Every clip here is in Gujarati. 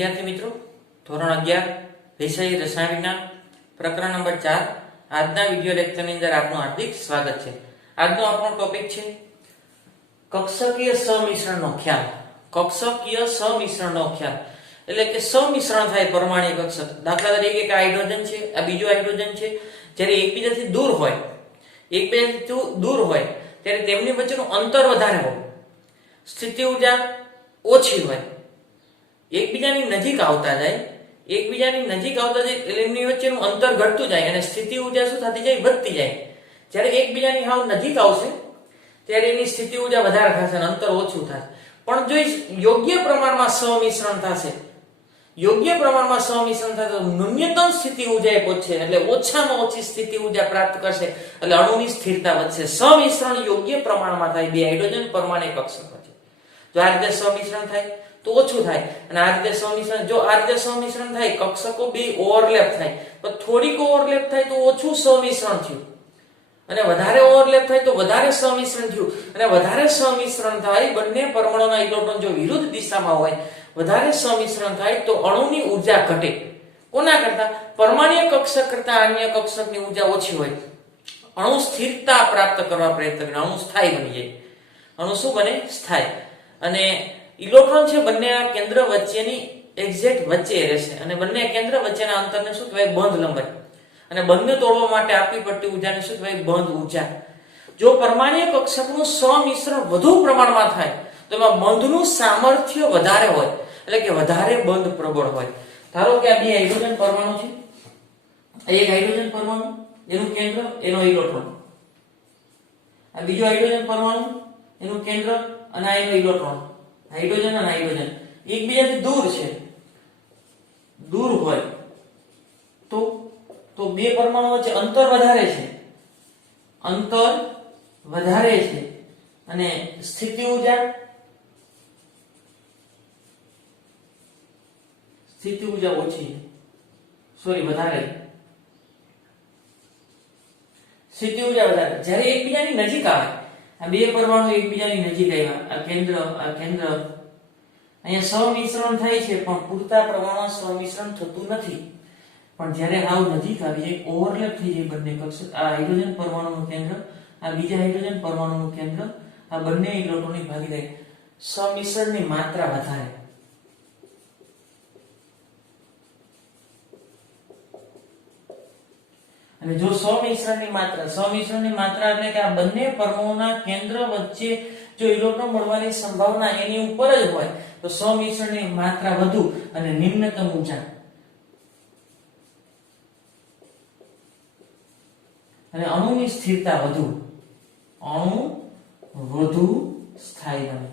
વિદ્યાર્થી મિત્રો, ધોરણ 11 વિષય રસાયણ વિજ્ઞાન પ્રકરણ નંબર 4 આજના વિડિયો લેક્ચરની અંદર આપનું હાર્દિક સ્વાગત છે। આજનો આપણો ટોપિક છે કક્ષકીય સમિશ્રણનો ખ્યાલ। કક્ષકીય સમિશ્રણનો ખ્યાલ એટલે કે સમિશ્રણ થાય પરમાણ્વીય કક્ષક। દાખલા તરીકે એક હાઇડ્રોજન છે, આ બીજો હાઇડ્રોજન છે, જ્યારે એકબીજાથી દૂર હોય ત્યારે તેમની વચ્ચેનું અંતર વધારે હોય, સ્થિતિ ઊર્જા ઓછી હોય, એકબીજાની નજીક આવતા જાય એટલે એમની વચ્ચેનું અંતર ઘટતું જાય અને સ્થિતિ ઊર્જા શું થતી જાય, વધતી જાય। જ્યારે એકબીજાની હાવ નજીક આવશે ત્યારે એની સ્થિતિ ઊર્જા વધારે થશે અને અંતર ઓછું થશે। પણ જો યોગ્ય પ્રમાણમાં સમિશ્રણ થશે તો ન્યૂનતમ સ્થિતિ ઊર્જા એ પહોંચશે એટલે ઓછામાં ઓછી સ્થિતિ ઊર્જા પ્રાપ્ત કરશે એટલે અણુની સ્થિરતા વધશે। સમિશ્રણ યોગ્ય પ્રમાણમાં થાય બે હાઇડ્રોજન પરમાણ્વીય કક્ષક વચ્ચે। જો આ રીતે સમિશ્રણ થાય તો ઓછું થાય અને આ રીતે સમિશ્રણ થાય કક્ષકો બે ઓવરલેપ થાય, પણ થોડીક ઓવરલેપ થાય તો ઓછું સમિશ્રણ થયું અને વધારે ઓવરલેપ થાય તો વધારે સમિશ્રણ થયું અને વધારે સમિશ્રણ થાય બંને પરમાણુના ઇલેક્ટ્રોન જો વિરુદ્ધ દિશામાં હોય, વધારે સમિશ્રણ થાય તો અણુની ઊર્જા ઘટે। કોના કરતા? પરમાણ્વીય કક્ષક કરતા અન્ય કક્ષકની ઊર્જા ઓછી હોય। અણુ સ્થિરતા પ્રાપ્ત કરવા પ્રયત્ન કરે, અણુ સ્થાયી બની જાય। અણુ શું બને? સ્થાયી। અને ઇલેક્ટ્રોન છે બંને કેન્દ્ર વચ્ચેની એક્ઝેક્ટ વચ્ચે રહેશે અને બંને કેન્દ્ર વચ્ચેના અંતરને શું કહેવાય? બંધ લંબાઈ। અને બંધને તોડવા માટે આપવી પડતી ઊર્જાને શું કહેવાય? બંધ ઊર્જા। જો પરમાણ્વીય કક્ષકનું સમિશ્રણ વધુ પ્રમાણમાં થાય તો એમાં બંધનું સામર્થ્ય વધારે હોય એટલે કે વધારે બંધ પ્રબળ હોય। ધારો કે આ બે હાઇડ્રોજન પરમાણુ છે, આ એક હાઇડ્રોજન પરમાણુ, એનું કેન્દ્ર, એનો ઇલેક્ટ્રોન, આ બીજો હાઇડ્રોજન પરમાણુ, એનું કેન્દ્ર અને આ એનો ઇલેક્ટ્રોન, હાઇડ્રોજન અને હાઇડ્રોજન એકબીજાથી દૂર હોય તો બે પરમાણુ વચ્ચે અંતર વધારે છે અને સ્થિતિ ઊર્જા ઓછી છે, વધારે સ્થિતિ ઊર્જા વધારે। જ્યારે એકબીજાની નજીક આવે, આ બે પરમાણુ એકબીજાની નજીક આવ્યા, આ કેન્દ્ર અહીંયા સમિશ્રણ થાય છે પણ પૂરતા પ્રમાણમાં સમિશ્રણ થતું નથી। પણ જ્યારે હાવ નજીક આવી જાય, ઓવરલેપ થઈ જાય બંને કક્ષક, આ હાઇડ્રોજન પરમાણુનું કેન્દ્ર, આ બીજા હાઇડ્રોજન પરમાણુનું કેન્દ્ર, આ બંને ઇલેક્ટ્રોનની ભાગીદારી, સમિશ્રણની માત્રા વધારે। અને જો સમિશ્રણની માત્રા એટલે કે આ બંને પરમાણુના કેન્દ્ર વચ્ચે જો ઇલેક્ટ્રોન મળવાની સંભાવના એની ઉપર જ હોય તો સમિશ્રણની માત્રા વધુ અને નિમ્નતમ ઊર્જા અને અણુની સ્થિરતા વધુ સ્થાયી બને।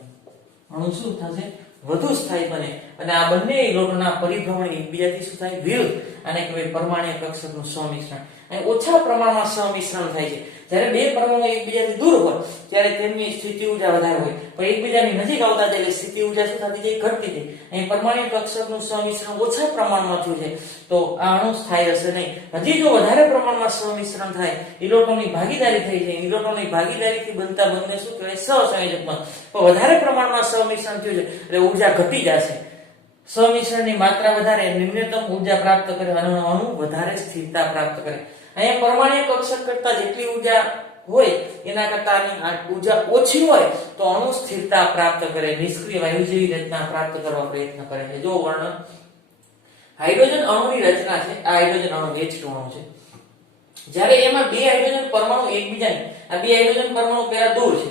અણુ શું થશે? વધુ સ્થાયી બને અને આ બંને ઇલેક્ટ્રોનના પરિભ્રમણ એકબીજાથી શું થાય? વિરુદ્ધ। આને કહેવાય પરમાણ્વીય કક્ષકનું સમિશ્રણ। અને ઓછા પ્રમાણમાં સમિશ્રણ થાય છે જ્યારે બે પરમાણુ એકબીજાથી દૂર હોય ત્યારે તેમની સ્થિતિ ઊર્જા વધારે હોય, પણ એકબીજાની નજીક આવતા જાય સ્થિતિ ઊર્જા શું થતી જાય? ઘટતી જાય। અહીં પરમાણ્વીય કક્ષકનું સમિશ્રણ ઓછા પ્રમાણમાં થયું છે તો આ અણુ સ્થાયી હશે નહીં। હજી જો વધારે પ્રમાણમાં સમિશ્રણ થાય, ઇલેક્ટ્રોનની ભાગીદારી થઈ જાય, ઇલેક્ટ્રોનની ભાગીદારીથી બનતા બંને શું કહેવાય? સહસંયોજક બને। પણ વધારે પ્રમાણમાં સમિશ્રણ થયું છે એટલે ઊર્જા ઘટી જશે। સમિશ્રણની માત્રા વધારે, નિમ્નતમ ઊર્જા પ્રાપ્ત કરે અને અણુ વધારે સ્થિરતા પ્રાપ્ત કરે। અહીંયા પરમાણ્વીય કક્ષક કરતા જેટલી ઊર્જા હોય એના કરતા ઊર્જા ઓછી હોય તો અણુ સ્થિરતા પ્રાપ્ત કરે, નિષ્ક્રિય વાયુ જેવી રચના પ્રાપ્ત કરવા પ્રયત્ન કરે છે। જો વર્ણન હાઇડ્રોજન અણુની રચના છે, આ હાઇડ્રોજન અણુ H2 અણુ છે, જ્યારે એમાં બે હાઇડ્રોજન પરમાણુ એકબીજાની, આ બે હાઇડ્રોજન પરમાણુ પહેલા દૂર છે,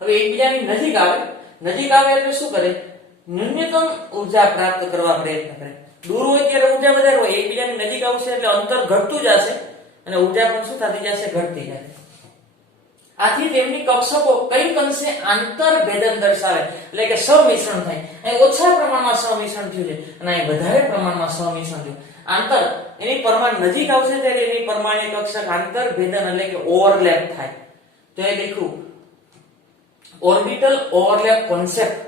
હવે એકબીજાની નજીક આવે એટલે શું કરે? ન્યૂનતમ ઊર્જા પ્રાપ્ત કરવા પ્રયત્ન કરે। દૂર હોય ત્યારે ઊર્જા વધારે હોય, એકબીજાની નજીક આવશે એટલે અંતર ઘટતું જશે અને ઊર્જા પણ શું થતી જશે? ઘટતી જશે। આથી તેમની કક્ષકો કઈક અંશે આંતરભેદન દર્શાવે એટલે કે સમિશ્રણ થાય। અહીં ઓછા પ્રમાણમાં સમિશ્રણ થયું છે અને અહીં વધારે પ્રમાણમાં સમિશ્રણ થયું। આંતર એની પરમાણુ નજીક આવશે ત્યારે એની પરમાણ્વીય કક્ષક આંતરભેદન એટલે કે ઓવરલેપ થાય। તો એ લખ્યું ઓર્બિટલ ઓવરલેપ કોન્સેપ્ટ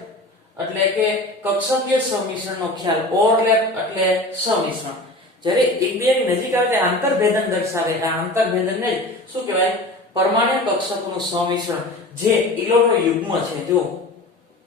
એટલે કે કક્ષકીય સમિશ્રણનો ખ્યાલ। ઓવરલેપ એટલે સમિશ્રણ, જ્યારે એકબીજાની નજીક આવે ત્યારે આંતરભેદન દર્શાવે। આ આંતરભેદનને શું કહેવાય? પરમાણ્વીય કક્ષકનું સમિશ્રણ, જે ઇલેક્ટ્રોન યુગ્મ છે। જો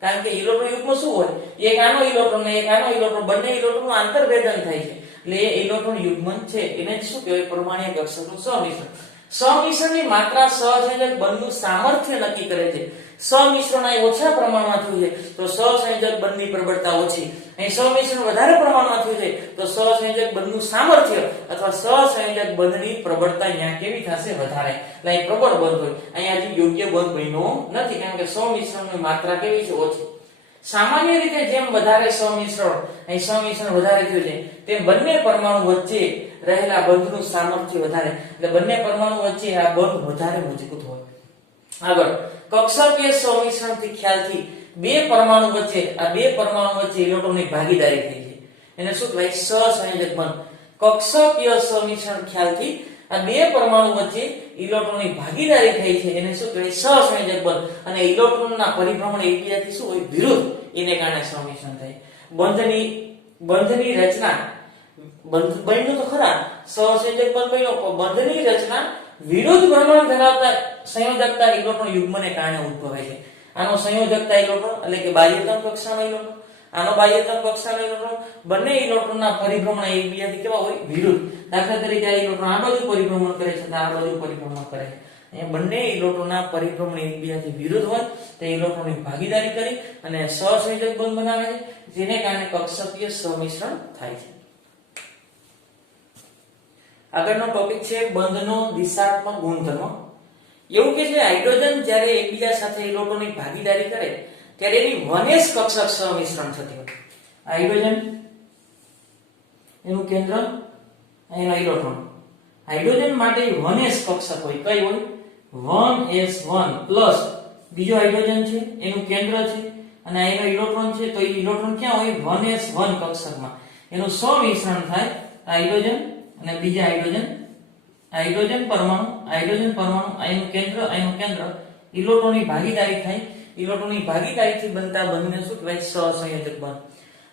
કારણ કે ઇલેક્ટ્રોન યુગ્મ શું હોય, એક આનો ઇલેક્ટ્રોન ને એક આનો ઇલેક્ટ્રોન, બંને ઇલેક્ટ્રોનનું આંતરભેદન થાય છે એટલે એ ઇલેક્ટ્રોન યુગ્મન છે. એને શું કહેવાય, પરમાણ્વીય કક્ષકનું સમિશ્રણ. સમિશ્રણની માત્રા સહસંયોજક બંધનું સામર્થ્ય નક્કી કરે છે. સમિશ્રણ અહીં ઓછા પ્રમાણમાં થયું છે તો સહસંયોજક બંધની પ્રબળતા ઓછી, અહીં સમિશ્રણ વધારે પ્રમાણમાં થયું છે તો સહસંયોજક બંધનું સામર્થ્ય અથવા સહસંયોજક બંધની પ્રબળતા અહીંયા કેવી થશે, વધારે. એટલે અહીં પ્રબળ બંધ હોય, અહીંયા હજી યોગ્ય બંધ બન્યો નથી કારણ કે સમિશ્રણની માત્રા કેવી છે, ઓછી. સામાન્ય રીતે જેમ વધારે સમિશ્રણ, અહીં સમિશ્રણ વધારે થયું છે, તેમ બંને પરમાણુ વચ્ચે રહેલા બંધનું સામર્થ્ય વધારે, એટલે બંને પરમાણુ વચ્ચે આ બંધ વધારે મજબૂત હોય. આગળ કક્ષકીય સમિશ્રણથી ખ્યાલથી બે પરમાણુ વચ્ચે ઇલેક્ટ્રોનની ભાગીદારી થઈ છે, એને શું કહેવાય, સહસંયોજક બંધ. કક્ષકીય સમિશ્રણ ખ્યાલથી આ બે પરમાણુ વચ્ચે ઇલેક્ટ્રોનની ભાગીદારી થઈ છે, એને શું કહેવાય, સહસંયોજક બંધ. અને ઇલેક્ટ્રોનના પરિભ્રમણ એકબીજાથી શું હોય, વિરુદ્ધ, એને કારણે સમિશ્રણ થાય. બંધની રચના, બંધ બન્યું તો ખરા, સહસંયોજક બંધ બન્યો, પણ બંધની રચના વિરુદ્ધ ભ્રમણ ધરાવતા સંયોજકતા ઇલેક્ટ્રોન યુગ્મને કારણે ઉદ્ભવે છે. આનો સંયોજકતા ઇલેક્ટ્રોન એટલે કે બાહ્યતમ કક્ષાનો ઇલેક્ટ્રોન, આનો બાહ્યતમ કક્ષાનો ઇલેક્ટ્રોન, બંને ઇલેક્ટ્રોનના પરિભ્રમણ એકબીજાથી કેવા હોય, વિરુદ્ધ. દાખલા તરીકે આ ઇલેક્ટ્રોન આ બાજુ પરિભ્રમણ કરે છે તો આ બાજુ પરિભ્રમણ કરે છે. અહીંયા બંને ઇલેક્ટ્રોનના પરિભ્રમણ એકબીજાથી વિરુદ્ધ હોય તે ઇલેક્ટ્રોનની ભાગીદારી કરી અને સહસંયોજક બંધ બનાવે છે, જેને કારણે કક્ષકીય સમિશ્રણ થાય છે. આગળનો ટોપિક છે બંધનો દિશાત્મક ગુણધર્મ. એવું કે છે હાઇડ્રોજન જ્યારે એકબીજા સાથે ઇલેક્ટ્રોનની ભાગીદારી કરે ત્યારે એની 1s કક્ષક સમિશ્રણ થતી હોય. હાઇડ્રોજન એનું કેન્દ્ર, એનો ઇલેક્ટ્રોન. હાઇડ્રોજન માટે 1s કક્ષક હોય, કઈ હોય, 1s1 પ્લસ બીજો હાઇડ્રોજન છે એનું કેન્દ્ર છે અને એનો ઇલેક્ટ્રોન છે, તો એ ઇલેક્ટ્રોન ક્યાં હોય, 1s1 કક્ષકમાં. એનું સમિશ્રણ થાય હાઇડ્રોજન અને બીજા હાઇડ્રોજન પરમાણુ, એનું કેન્દ્ર, ઇલેક્ટ્રોનની ભાગીદારી થાય. ઇલેક્ટ્રોનની ભાગીદારીથી બનતા બંધને શું કહેવાય, સહસંયોજક બંધ.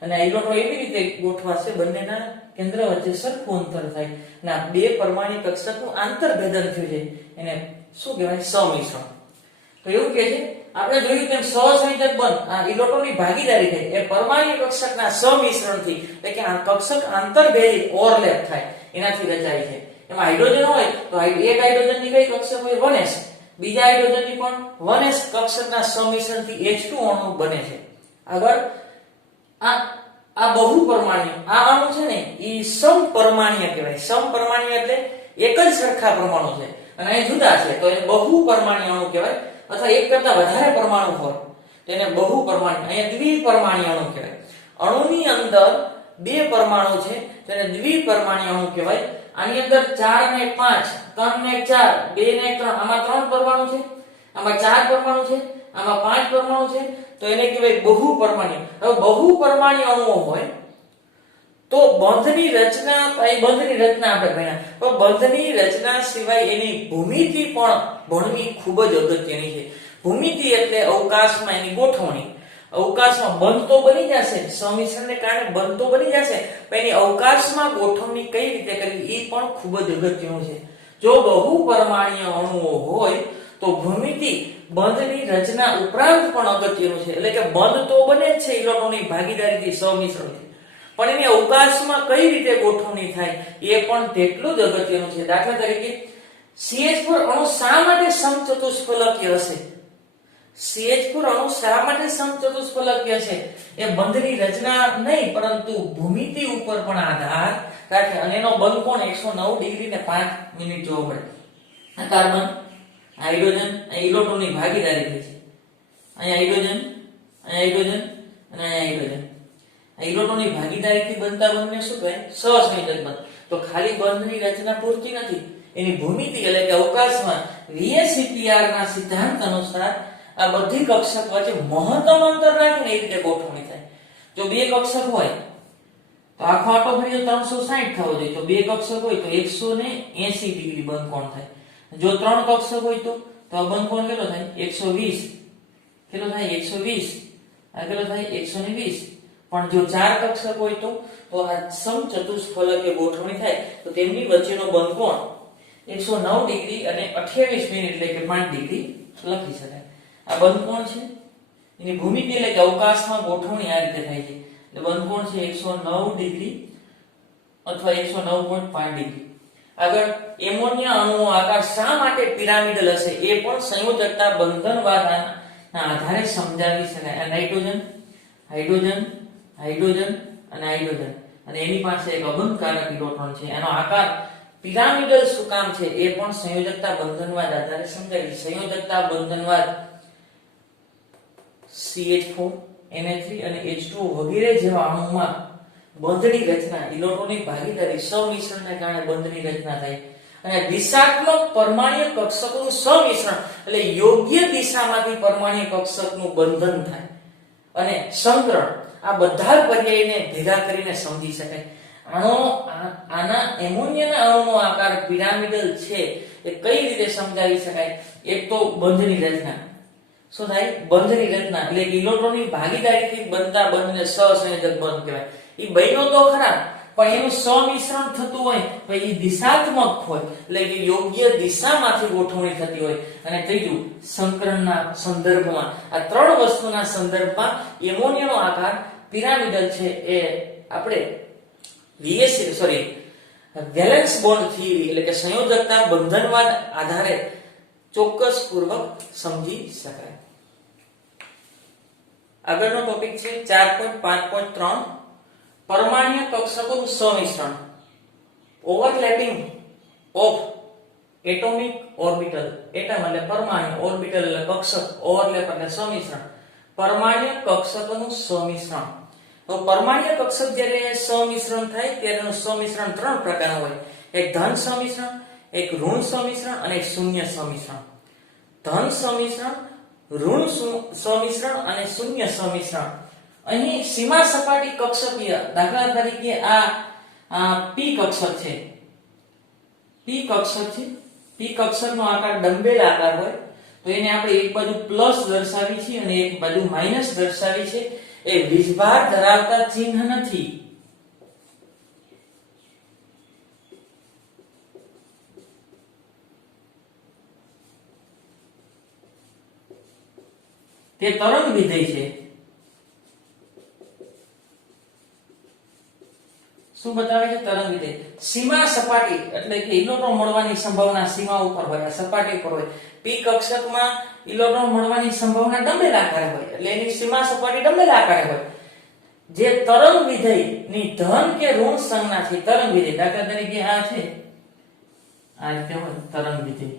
અને આ ઇલેક્ટ્રોન એવી રીતે ગોઠવાશે બંનેના કેન્દ્ર વચ્ચે સરખું અંતર થાય અને આ બે પરમાણુ કક્ષકનું આંતરભેદન થયું છે, એને શું કહેવાય, સમિશ્રણ. તો એવું કે છે આપણે જોયું કે સહસંયોજક બંધ આ ઇલેક્ટ્રોનની ભાગીદારી થાય એ પરમાણુ કક્ષકના સમિશ્રણથી, એટલે કે આ કક્ષક આંતરભેદી ઓવરલેપ થાય એનાથી રચાય છે. એમાં હાઇડ્રોજન હોય તો એક હાઇડ્રોજનની કઈ કક્ષક હોય, 1s, બીજા હાઇડ્રોજનની પણ 1s કક્ષકના સમિશ્રણથી H2 અણુ બને છે. આગળ આ બહુપરમાણ્ય આ અણુ છે ને એ સમપરમાણ્ય કહેવાય. સમપરમાણ્ય એટલે એક જ સરખા પરમાણુ છે અને એ જુદા છે તો એને બહુપરમાણ્ય અણુ કહેવાય. અથવા એક કરતા વધારે પરમાણુ હોય તેને બહુપરમાણ્ય, અહીંયા દ્વિપરમાણ્ય અણુ કહેવાય. અણુની અંદર બે પરમાણુ છે તેને દ્વિપરમાણ્ય અણુ કહેવાય. આની અંદર 4 ને 5, 3 ને 4, 2 ને 3, આમાં 3 પરમાણુ છે, આમાં 4 પરમાણુ છે, આમાં 5 પરમાણુ છે, તો એને કહેવાય બહુપરમાણ્ય. હવે બહુપરમાણ્ય અણુઓ હોય તો બંધની રચના, બંધની રચના આપણે ભણ્યા, પણ બંધની રચના સિવાય એની ભૂમિતિ પણ ભણવી ખૂબ જ અગત્યની છે. ભૂમિતિ એટલે અવકાશમાં એની ગોઠવણી. અવકાશમાં બંધ તો બની જશે, સમિશ્રણને કારણે બંધ તો બની જશે, પણ એની અવકાશમાં ગોઠવણી કઈ રીતે કરવી એ પણ ખૂબ જ અગત્યનું છે. જો બહુપરમાણ્ય અણુઓ હોય તો ભૂમિતિ બંધની રચના ઉપરાંત પણ અગત્યનું છે. એટલે કે બંધ તો બને જ છે ઇલેક્ટ્રોનની ભાગીદારીથી, સમિશ્રણથી, પણ એની અવકાશમાં કઈ રીતે ગોઠવણી થાય એ પણ તેટલું જ અગત્યનું છે. દાખલા તરીકે CH4 અણુ શા માટે સમચતુષ્ફલકીય હશે? CH4 અણુ શા માટે સમચતુષ્ફલકીય છે? એ બંધની રચના નહીં પરંતુ ભૂમિતિ ઉપર પણ આધાર રાખે અને એનો બંધ કોણ 109 ડિગ્રી ને 5 મિનિટ જોવો પડે. આ કાર્બન, હાઇડ્રોજન, ઇલેક્ટ્રોનની ભાગીદારી થઈ છે. અહીંયા હાઇડ્રોજન અને હાઇડ્રોજન. આ ઇલેક્ટ્રોનની ભાગીદારીથી બનતા બંધને શું કહેવાય? સહસંયોજક બંધ. તો ખાલી બંધની રચના પૂરતી નથી, એની ભૂમિતિ એટલે કે અવકાશમાં VSEPR ના સિદ્ધાંત અનુસાર આ બધી કક્ષક વચ્ચે મહત્તમ અંતર રાખીને એ રીતે ગોઠવણી થાય. જો બે કક્ષક હોય તો આખો આટો ફરીએ 360 થવો જોઈએ, તો બે કક્ષક હોય તો 180 ડિગ્રી બંધ કોણ થાય. જો ત્રણ કક્ષક હોય તો આ બંધ કોણ કેટલો થાય? 120. કેટલો થાય? 120. આ કેટલો થાય? 120. પણ જો ચાર કક્ષક હોય તો આ સમચતુષ્ફલકીય ગોઠવણી થાય તો તેમની વચ્ચેનો બંધ કોણ 109 ડિગ્રી અને 28 મિનિટ એટલે કે 5 ડિગ્રી લખી શકાય. આ બંધ કોણ છે? એની ભૂમિતિ એટલે કે અવકાશમાં ગોઠવણી આ રીતે થાય છે. એટલે બંધકોણ છે 109 ડિગ્રી અથવા 109.5 ડિગ્રી. આગળ એમોનિયા અણુનો આકાર શા માટે પિરામિડલ હશે એ પણ સંયોજકતા બંધનવાદના આધારે સમજાવી શકાય. નાઇટ્રોજન, હાઇડ્રોજન, હાઇડ્રોજન અને હાઇડ્રોજન અને એની પાસે એક અબંધકારક ઇલેક્ટ્રોન છે. એનો આકાર પિરામિડલ શું કામ છે એ પણ સંયોજકતા બંધનવાદ આધારે સમજાવી. સંયોજકતા બંધનવાદ CH4, NH3 અને H2O વગેરે જેવા અણુમાં બંધની રચના, ઇલેક્ટ્રોનની ભાગીદારી, સમિશ્રણને કારણે બંધની રચના થાય. અને દિશાત્મક પરમાણ્વીય કક્ષકનું સમિશ્રણ એટલે યોગ્ય દિશામાંથી પરમાણ્વીય કક્ષકનું બંધન થાય અને સંકરણ, આ બધા પર્યાયને ભેગા કરીને સમજી શકાય. આના એમોનિયાના અણુનો આકાર પિરામિડલ છે એ કઈ રીતે સમજાવી શકાય? એક તો બંધની રચના. શું થાય? બંધની રચના એટલે કે ઇલેક્ટ્રોનની ભાગીદારીથી બનતા બંધને સહસંયોજક બંધ કહેવાય. એ બન્યો તો ખરા, પણ એનું સમિશ્રણ થતું હોય તો એ દિશાત્મક હોય એટલે કે યોગ્ય દિશામાંથી ગોઠવણી થતી હોય. અને ત્રીજું સંકરણના સંદર્ભમાં, આ ત્રણ વસ્તુના સંદર્ભમાં એમોનિયાનો આકાર પિરામિડલ છે એ આપણે વેલેન્સ બોન્ડ થિયરી એટલે કે સંયોજકતા બંધનવાદ આધારે ચોક્કસ પૂર્વક સમજી શકાય. આગળનો ટોપિક છે 4.5.3 પરમાણ્વીય કક્ષકોનું સમિશ્રણ. Overlapping of atomic orbital. Atom એટલે પરમાણુ, ઓર્બિટલ એટલે કક્ષક, ઓવરલેપ એટલે સમિશ્રણ. પરમાણ્વીય કક્ષકોનું સમિશ્રણ. તો પરમાણ્વીય કક્ષક જ્યારે સમિશ્રણ થાય ત્યારે એનું સમિશ્રણ ત્રણ પ્રકારનું હોય. એક ધન સમિશ્રણ, એક ઋણ સમિશ્રણ અને એક શૂન્ય સમિશ્રણ. ધન સમિશ્રણ, ઋણ સમિશ્રણ અને શૂન્ય સમિશ્રણ. અહીં સીમા સપાટી કક્ષકીય, દાખલા તરીકે આ પી કક્ષક છે. પી કક્ષક છે. પી કક્ષકનો આકાર ડંબેલ આકાર હોય તો એને આપણે એક બાજુ પ્લસ દર્શાવી છે અને એક બાજુ માઈનસ દર્શાવી છે. એ વીજભાર ધરાવતા ચિહ્ન નથી. તે તરંગ વિધેય છે. શું બતાવે છે? તરંગ વિધેય. સીમા સપાટી એટલે કે ઇલેક્ટ્રોન મળવાની સંભાવના સીમા ઉપર હોય, સપાટી ઉપર હોય. પી કક્ષકમાં ઇલેક્ટ્રોન મળવાની સંભાવના ડંબેલ આકારે હોય એટલે એની સીમા સપાટી ડંબેલ આકારે હોય. જે તરંગ વિધેયની ધન કે ઋણ સંજ્ઞા છે, તરંગ વિધેય દાખલા તરીકે આ છે, આ રીતે હોય તરંગ વિધેય.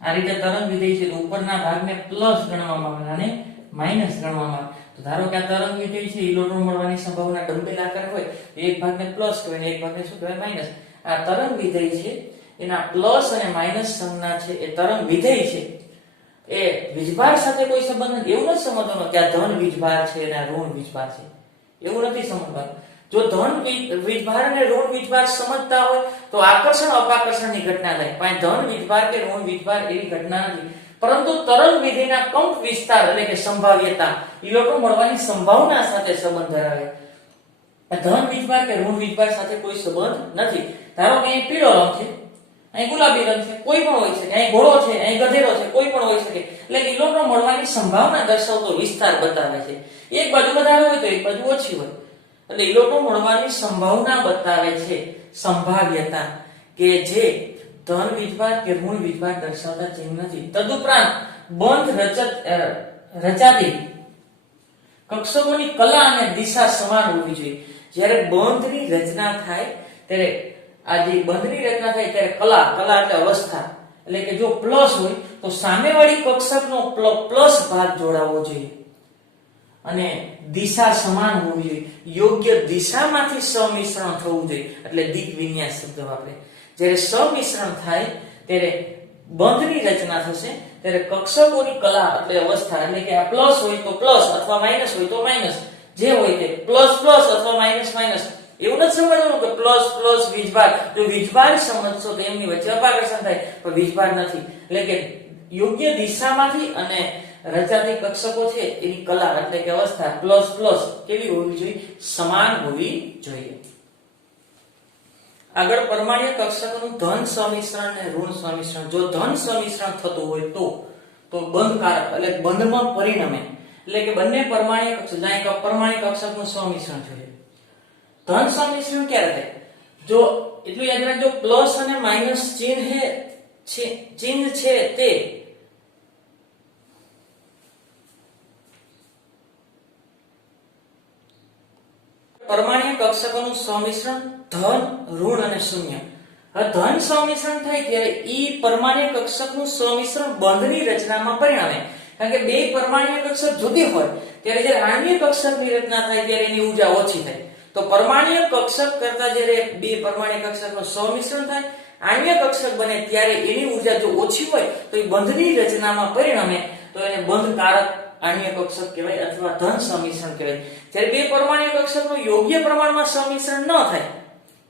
આ રીતે તરંગ વિધેય છે તો ઉપરના ભાગને પ્લસ ગણવામાં આવે અને માઈનસ ગણવામાં આવે. તો ધારો કે આ તરંગ વિધેય છે, ઇલેક્ટ્રોન મળવાની સંભાવના ડંબેલ આકારે હોય તો એક ભાગને પ્લસ કહેવાય અને એક ભાગને શું કહેવાય? માઈનસ. આ તરંગ વિધેય છે એના પ્લસ અને માઈનસ સંજ્ઞા છે એ તરંગ વિધેય છે. એ વીજભાર સાથે કોઈ સંબંધ નથી. એવું નથી સમજવાનું કે આ ધન વીજભાર છે અને આ ઋણ વીજભાર છે, એવું નથી સમજવાનું. જો ધન વીજભાર અને ઋણ વીજભાર સમજતા હોય તો આકર્ષણ અપાકર્ષણની ઘટના થાય. પણ ધન વીજભાર કે ઋણ વીજભાર એવી ઘટના નથી. પરંતુ તરંગ વિધેયના કંપ વિસ્તાર એટલે કે સંભાવ્યતા, ઇલેક્ટ્રોન મળવાની સંભાવના સાથે સંબંધ ધરાવે. ધન વીજભાર કે ઋણ વીજભાર સાથે કોઈ સંબંધ નથી. ધારો કે અહીં પીળો રંગ છે, અહીં ગુલાબી રંગ છે, કોઈ પણ હોઈ શકે. અહીં ઘોડો છે, અહીં ગધેડો છે, કોઈ પણ હોઈ શકે. એટલે ઇલેક્ટ્રોન મળવાની સંભાવના દર્શાવતો વિસ્તાર બતાવે છે. એક બાજુ વધારે હોય તો એક બાજુ ઓછી હોય. એટલે ઇલેક્ટ્રોન મળવાની સંભાવના બતાવે છે, સંભાવ્યતા, કે જે ધન વીજભાર કે ઋણ વીજભાર દર્શાવતા ચિહ્ન નથી. તદુપરાંત બંધ રચાતી કક્ષકોની કલા અને દિશા સમાન હોવી જોઈએ. જ્યારે બંધની રચના થાય ત્યારે આ જે બંધની રચના થાય ત્યારે કલા એટલે અવસ્થા એટલે કે જો પ્લસ હોય તો સામેવાળી કક્ષકનો પ્લસ ભાગ જોડાવવો જોઈએ અને દિશા સમાન હોવી જોઈએ. યોગ્ય દિશામાંથી સમિશ્રણ થવું જોઈએ એટલે દિક વિન્યાસ શબ્દ વાપરે. જ્યારે સમિશ્રણ થાય ત્યારે બંધની રચના થશે ત્યારે કક્ષકોની કલા એટલે અવસ્થા એટલે કે આ પ્લસ હોય તો પ્લસ અથવા માઈનસ હોય તો માઈનસ, જે હોય તે પ્લસ પ્લસ અથવા માઈનસ માઈનસ. એવું નથી સમજવાનું કે પ્લસ પ્લસ વીજભાર. જો વીજભાર સમજશો તો એમની વચ્ચે અપાકર્ષણ થાય, પણ વીજભાર નથી. એટલે કે યોગ્ય દિશામાંથી અને રચાતી કક્ષકો છે એની કલા એટલે કે અવસ્થા પ્લસ પ્લસ કેવી હોવી જોઈએ? સમાન હોવી જોઈએ. આગળ પરમાણ્વીય કક્ષકોનું ધન સમિશ્રણ અને ઋણ સમિશ્રણ. જો ધન સમિશ્રણ થતું હોય તો બંધકારક એટલે બંધમાં પરિણમે. એટલે કે બંને પરમાણ્વીય કક્ષક, જ્યાં એક પરમાણ્વીય કક્ષકનું સંમિશ્રણ જોઈએ. ધન સંમિશ્રણ ક્યારે થાય? જો એટલું યાદ રાખજો, પ્લસ અને માઇનસ ચિહ્ન છે તે પરમાણ્વીય કક્ષકોનું સંમિશ્રણ ધન, ઋણ અને શૂન્ય. હવે ધન સંમિશ્રણ થાય ત્યારે ઈ પરમાણ્વીય કક્ષકનું સંમિશ્રણ બંધની રચનામાં પરિણમે. કારણ કે બે પરમાણ્વીય કક્ષક જુદી હોય ત્યારે જ્યારે આણ્વીય કક્ષકની રચના થાય ત્યારે એની ઊર્જા ઓછી થાય. તો પરમાણ્વીય કક્ષક કરતા જ્યારે બે પરમાણ્વીય કક્ષકનું સંમિશ્રણ થાય, આણ્વીય કક્ષક બને ત્યારે એની ઊર્જા જો ઓછી હોય તો એ બંધની રચનામાં પરિણમે, તો એને બંધકારક આણ્વીય કક્ષક કહેવાય અથવા ધન સંમિશ્રણ કહેવાય. જ્યારે બે પરમાણ્વીય કક્ષકનું યોગ્ય પ્રમાણમાં સંમિશ્રણ ન થાય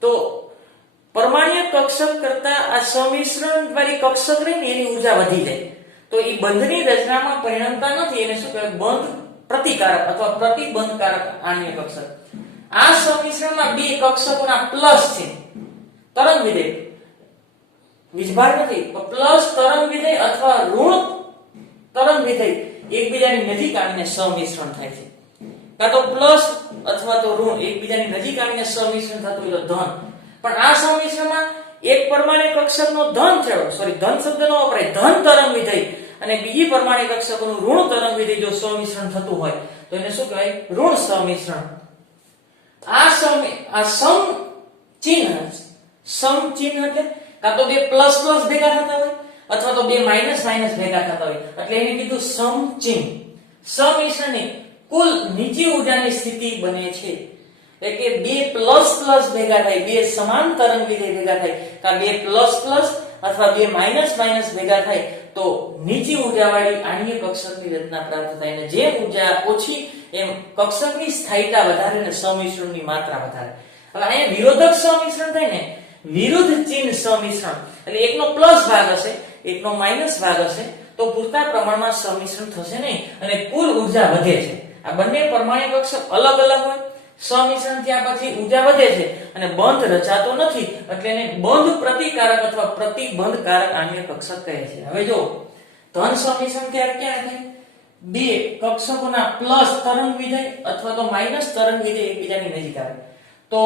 તો પરમાણ્વીય કક્ષક કરતા આ સંમિશ્રણ વાળી કક્ષક રહીને એની ઊર્જા વધી જાય, તો એ બંધની રચનામાં પરિણમતા નથી. એને શું કહેવાય? બંધ પ્રતિકારક અથવા પ્રતિબંધકારક આણ્વીય કક્ષક. આ સંમિશ્રણમાં બે કક્ષકોના પ્લસ છે, તરંગ વિધેય વીજભાર નથી, પ્લસ તરંગ વિધેય અથવા ઋણ તરંગ વિધેય એકબીજાની નજીક આવીને સંમિશ્રણ થાય છે. કાં તો પ્લસ અથવા તો ઋણ એકબીજાની નજીક આવીને સંમિશ્રણ થતું હોય તો ધન. પણ આ સંમિશ્રણમાં એક પરમાણ્વીય કક્ષકનો ધન છે, ધન શબ્દ ન વપરાય, ધન તરંગ વિધેય અને બીજી પરમાણ્વીય કક્ષકોનું ઋણ તરંગ વિધેય જો સંમિશ્રણ થતું હોય તો એને શું કહેવાય? ઋણ સંમિશ્રણ. આ સમ ચિહ્ન એટલે કાં તો બે પ્લસ પ્લસ ભેગા થતા હોય અથવા તો બે માઇનસ માઇનસ ભેગા થતા હોય, એટલે એને કીધું સમચિહ્ન. સંમિશ્રણની કુલ નીચી ઊર્જાની સ્થિતિ બને છે. એટલે કે બે પ્લસ પ્લસ ભેગા થાય, બે સમાન તરંગ વિધેય ભેગા થાય, કાં બે પ્લસ પ્લસ અથવા બે માઇનસ માઇનસ ભેગા થાય તો નીચી ઊર્જાવાળી આણ્વીય કક્ષકની રચના પ્રાપ્ત થાય. અને જેમ ઊર્જા ઓછી એમ કક્ષકની સ્થાયીતા વધારે અને સંમિશ્રણની માત્રા વધારે. હવે અહીંયા વિરોધક સંમિશ્રણ થાય ને, વિરુદ્ધ ચિહ્ન સંમિશ્રણ, એટલે એકનો પ્લસ ભાગ હશે એકનો માઇનસ ભાગ હશે તો પૂરતા પ્રમાણમાં સંમિશ્રણ થશે નહીં અને કુલ ઊર્જા વધે છે. આ બંને પરમાણ્વીય કક્ષક અલગ અલગ હોય, સંમિશ્રણ થયા પછી ઊર્જા વધે છે અને બંધ રચાતો નથી, એટલે એને બંધ પ્રતિકારક અથવા પ્રતિબંધકારક આણ્વીય કક્ષક કહે છે. હવે જો ધન સંમિશ્રણ ક્યારે થાય? બે કક્ષકોના પ્લસ તરંગ વિધેય અથવા તો માઇનસ તરંગ વિધેય એકબીજાની નજીક આવે. તો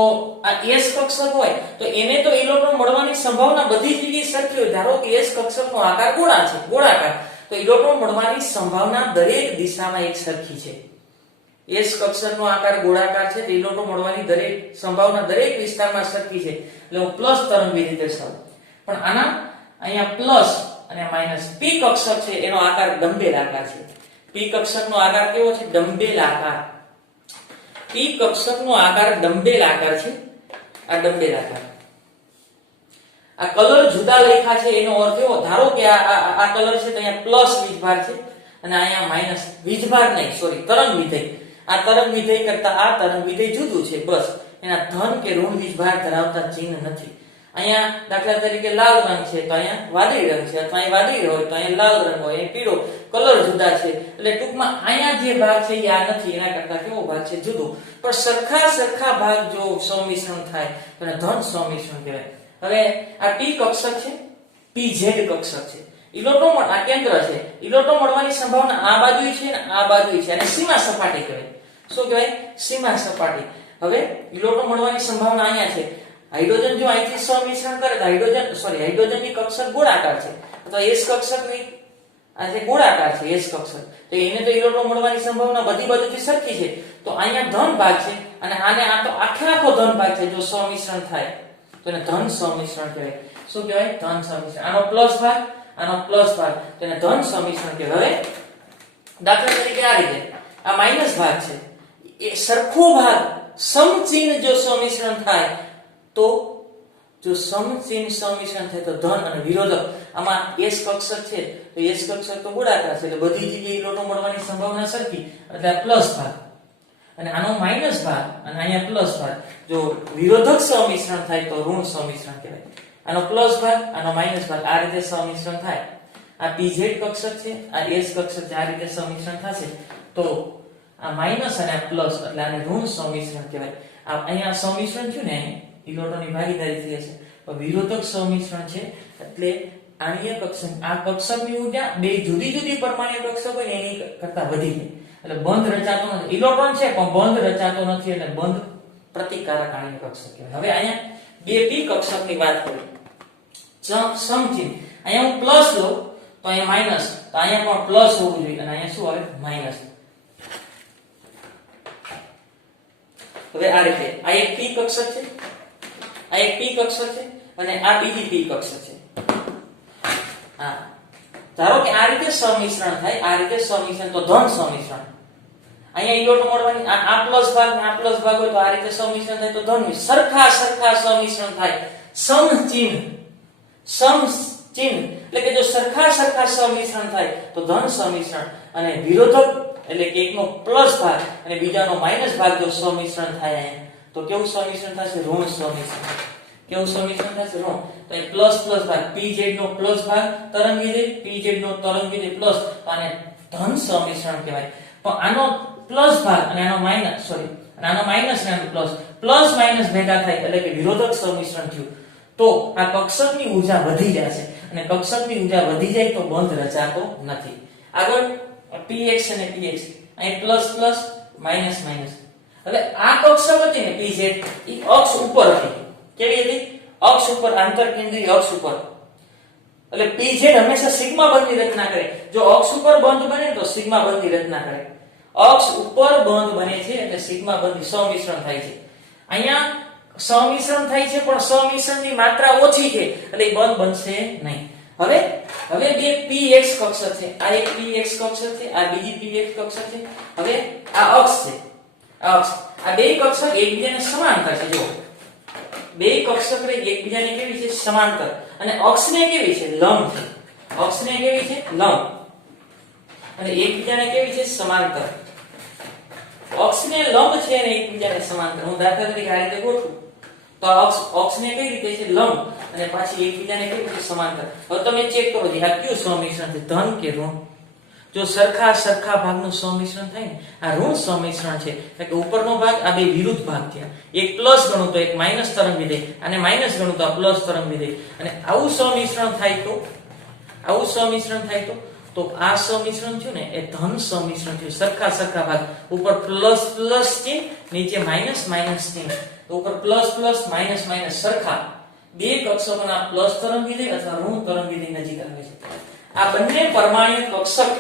આ S કક્ષક હોય તો એને તો ઇલેક્ટ્રોન મળવાની સંભાવના બધી જગ્યાએ સરખી હોય. ધારો કે S કક્ષકનો આકાર ગોળાકાર, તો ઇલેક્ટ્રોન મળવાની સંભાવના દરેક દિશામાં એક સરખી છે. S કક્ષકનો આકાર ગોળાકાર છે, તો ઇલેક્ટ્રોન મળવાની દરેક સંભાવના દરેક વિસ્તારમાં સરખી છે, એટલે હું પ્લસ તરંગ વિધેય દર્શાવું. પણ આના અહીંયા પ્લસ અને માઇનસ. P કક્ષક છે એનો આકાર ડંબેલ આકાર છે. P કક્ષકનો આકાર કેવો છે? ડંબેલ આકાર. P કક્ષકનો આકાર ડંબેલ આકાર છે. આ ડંબેલ આકાર. આ કલર જુદા લખ્યા છે એનો અર્થ એવો, ધારો કે આ કલર છે તો અહીંયા પ્લસ વીજભાર છે અને અહીંયા માઇનસ વીજભાર નહીં, તરંગ વિધેય. આ તરંગ વિધેય કરતા આ તરંગ વિધેય જુદું છે, બસ. એના ધન કે ઋણ વીજભાર ધરાવતા ચિહ્ન નથી. અહીંયા દાખલા તરીકે લાલ રંગ છે તો અહીંયા વાદળી રંગ છે, અથવા અહીં વાદળી હોય તો અહીંયા લાલ રંગ હોય, અહીં પીળો. કલર જુદા છે એટલે ટૂંકમાં અહીંયા જે ભાગ છે એ આ નથી, એના કરતા કેવો ભાગ છે? જુદો. પણ સરખા ભાગ જો સંમિશ્રણ થાય તો એને ધન સંમિશ્રણ કહેવાય. હવે આ P કક્ષક છે, PZ કક્ષક છે. ઇલેક્ટ્રોન આ કેન્દ્ર છે, ઇલેક્ટ્રોન મળવાની સંભાવના આ બાજુ છે અને આ બાજુ છે, અને સીમા સપાટી કહેવાય. શું કહેવાય? સીમા સપાટી. હવે ઇલેક્ટ્રોન મળવાની સંભાવના અહીંયા છે. હાઇડ્રોજન જો અહીંથી સંમિશ્રણ કરે તો હાઇડ્રોજનની કક્ષક ગોળાકાર છે, અથવા S કક્ષકની આ જે ગોળાકાર છે S કક્ષક, તો એને તો ઇલેક્ટ્રોન મળવાની સંભાવના બધી બાજુથી સરખી છે, તો અહીંયા ધન ભાગ છે અને આને આ તો આખો ધન ભાગ છે. જો સંમિશ્રણ થાય તો એને ધન સંમિશ્રણ કહેવાય. શું કહેવાય? ધન સંમિશ્રણ. આનો પ્લસ ભાગ તો એને ધન સંમિશ્રણ કહેવાય. હવે દાખલા તરીકે આ રીતે આ માઇનસ ભાગ છે, એ સરખો ભાગ સમચિહ્ન જો સંમિશ્રણ થાય તો જો સમચિહ્ન સંમિશ્રણ થાય તો ધન અને વિરોધક. આમાં S કક્ષક છે તો S કક્ષક તો ગોળાકાર છે એટલે બધી જગ્યાએ ઇલેક્ટ્રોન મળવાની સંભાવના સરખી, એટલે આ પ્લસ ભાગ અને આનો માઇનસ ભાગ અને અહીંયા પ્લસ ભાગ. જો વિરોધક સંમિશ્રણ થાય તો ઋણ સંમિશ્રણ કહેવાય. આનો પ્લસ ભાગ આનો માઇનસ ભાગ આ રીતે સંમિશ્રણ થાય. આ PZ કક્ષક છે, આ S કક્ષક છે, આ રીતે સંમિશ્રણ થશે તો આ માઇનસ અને આ પ્લસ, એટલે આને ઋણ સંમિશ્રણ કહેવાય. આ અહીંયા સંમિશ્રણ થયું ને, ઇલેક્ટ્રોનની ભાગીદારી થઈ છે. વિરોધક સંમિશ્રણ છે એટલે આણ્વીય કક્ષક, આ કક્ષકની ઊર્જા બે જુદી જુદી પરમાણ્વીય કક્ષક હોય એની કરતા વધી જાય. એટલે બંધ રચાતો નથી. ઇલેક્ટ્રોન છે પણ બંધ રચાતો નથી એટલે બંધ પ્રતિકારક આણ્વિક કક્ષક કહેવાય. હવે અહીંયા બે p કક્ષકની વાત કરીએ. સમચિહ્ન અહીંયા હું પ્લસ લઉં તો અહીંયા માઈનસ, તો અહીંયા પણ પ્લસ હોવું જોઈએ અને અહીંયા શું આવે માઈનસ. હવે આ રીતે આ એક p કક્ષક છે, આ એક p કક્ષક છે અને આ બીજી p કક્ષક છે. હા, ધારો કે આ રીતે સમિશ્રણ થાય, આ રીતે સમિશ્રણ તો ધન સમિશ્રણ. અહીંયા ઇલેક્ટ્રોન મળવાની આ પ્લસ ભાગ ને આ પ્લસ ભાગ હોય તો આ રીતે સમિશ્રણ થાય તો ધન. સરખા સમિશ્રણ થાય સમચિહ્ન, સમચિહ્ન એટલે કે જો સરખા સમિશ્રણ થાય તો ધન સમિશ્રણ અને વિરોધક એટલે કે એકનો પ્લસ ભાગ અને બીજાનો માઈનસ ભાગ જો સમિશ્રણ થાય અહીંયા તો કેવું સમિશ્રણ થશે? ઋણ સમિશ્રણ. કેવું સમીકરણ થશે? ઋણ. તો એ પ્લસ પ્લસ ભાગ pz નો પ્લસ ભાગ તરંગ વિધેય, pz નો તરંગ વિધેય પ્લસ, તો આને ધન સમીકરણ કહેવાય. પણ આનો પ્લસ ભાગ અને આનો માઈનસ, સોરી, અને આનો માઈનસ અને આનો પ્લસ, પ્લસ માઈનસ ભેગા થાય એટલે કે વિરોધક સમીકરણ થયું. તો આ કક્ષકની ઊર્જા વધી જશે અને કક્ષકની ઊર્જા વધી જાય તો બંધ રચાતો નથી. આગળ px અને px અહીં પ્લસ પ્લસ માઈનસ માઈનસ. હવે આ કક્ષક હતી ને pz એ અક્ષ ઉપર હતી. કેવી હતી? અક્ષ ઉપર, આંતરકેન્દ્રીય અક્ષ ઉપર. એટલે pz હંમેશા સિગ્મા બંધની રચના કરે. જો અક્ષ ઉપર બંધ બને તો સિગ્મા બંધની રચના કરે. અક્ષ ઉપર બંધ બને છે એટલે સિગ્મા બંધી સમિશ્રણ થાય છે. અહીંયા સમિશ્રણ થાય છે પણ સમિશ્રણની માત્રા ઓછી છે એટલે એ બંધ બનશે નહીં. હવે બે px કક્ષક છે. આ એક px કક્ષક છે, આ બીજી px કક્ષક છે. હવે આ અક્ષ છે, આ અક્ષ, આ બે કક્ષક એકબીજાને સમાંતર છે. જો બે કક્ષક એકબીજાને કેવી છે? સમાંતર. અને અક્ષને કેવી છે? લંબ છે. અક્ષને કેવી છે? લંબ. અને એકબીજાને કેવી છે? સમાંતર. અક્ષને લંબ છે અને એકબીજાને સમાંતર. હું દાખલા તરીકે આ રીતે ગોઠવું તો અક્ષને કઈ રીતે છે? લંબ અને પાછી એકબીજાને કેવી છે? સમાંતર. હવે તમે ચેક કરો આ કયું સમિશ્રણ છે? ધન કે ઋણ? જો સરખા ભાગનું સમિશ્રણ થાય ને આ ઋણ સમિશ્રણ છે. એટલે કે ઉપરનો ભાગ આ બે વિરુદ્ધ ભાગ થયા. એક પ્લસ ગણું તો એક માઈનસ તરંગ વિધેય અને માઈનસ ગણું તો આ પ્લસ તરંગ વિધેય. અને આવું સમિશ્રણ થાય તો આ સમિશ્રણ થયું ને એ ધન સમિશ્રણ થયું. સરખા ભાગ ઉપર પ્લસ પ્લસ ચિહ્ન, નીચે માઈનસ માઈનસ ચિહ્ન. તો ઉપર પ્લસ પ્લસ માઈનસ માઈનસ સરખા બે કક્ષકોના પ્લસ તરંગ વિધેય અથવા ઋણ તરંગ વિધેય નજીક આવે છે. આ બંને પરમાણ્વીય કક્ષક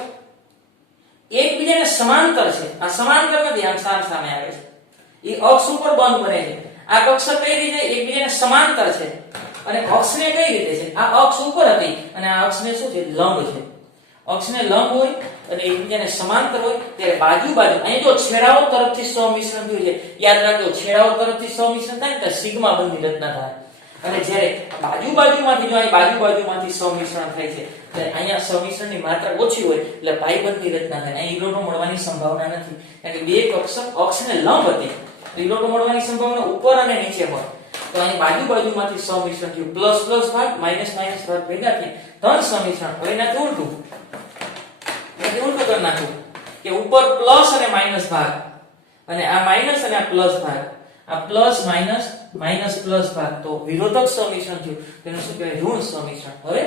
એકબીજાને સમાંતર છે. આ સમાંતર નથી, આમ સામે આવે છે. એ અક્ષ ઉપર બંધ બને છે. આ કક્ષક કઈ રીતે? એકબીજાને સમાંતર છે. અને અક્ષને કઈ રીતે છે? આ અક્ષ ઉપર હતી અને આ અક્ષને શું છે? લંબ છે. અક્ષને લંબ હોય અને એકબીજાને સમાંતર હોય ત્યારે બાજુ અહીં જો છેડાઓ તરફથી સમિશ્રણ થયું છે. યાદ રાખજો, છેડાઓ તરફથી સમિશ્રણ થાય ને તો સિગ્મા બંધની રચના થાય. અને જ્યારે બાજુમાંથી જો અહીં બાજુમાંથી સમિશ્રણ થાય છે એટલે અહીંયા સમિશ્રણની માત્રા ઓછી હોય એટલે ભાઈબંધની રચના થાય. અહીં ઇલેક્ટ્રોન મળવાની સંભાવના નથી કારણ કે બે કક્ષક અક્ષને લંબ હતી. ઇલેક્ટ્રોન મળવાની સંભાવના ઉપર અને નીચે હોય. તો અહીં બાજુમાંથી સમિશ્રણ થયું. પ્લસ પ્લસ ભાગ માઈનસ માઈનસ ભાગ ભેગા થઈ ધન સમિશ્રણ. હવે એનાથી ઉલટું કરી નાખું કે ઉપર પ્લસ અને માઈનસ ભાગ અને આ માઈનસ અને આ પ્લસ ભાગ, આ પ્લસ માઈનસ માઈનસ પ્લસ ભાગ તો વિરોધક સમિશ્રણ થયું. તેનું શું કહેવાય? ઋણ સમિશ્રણ. હવે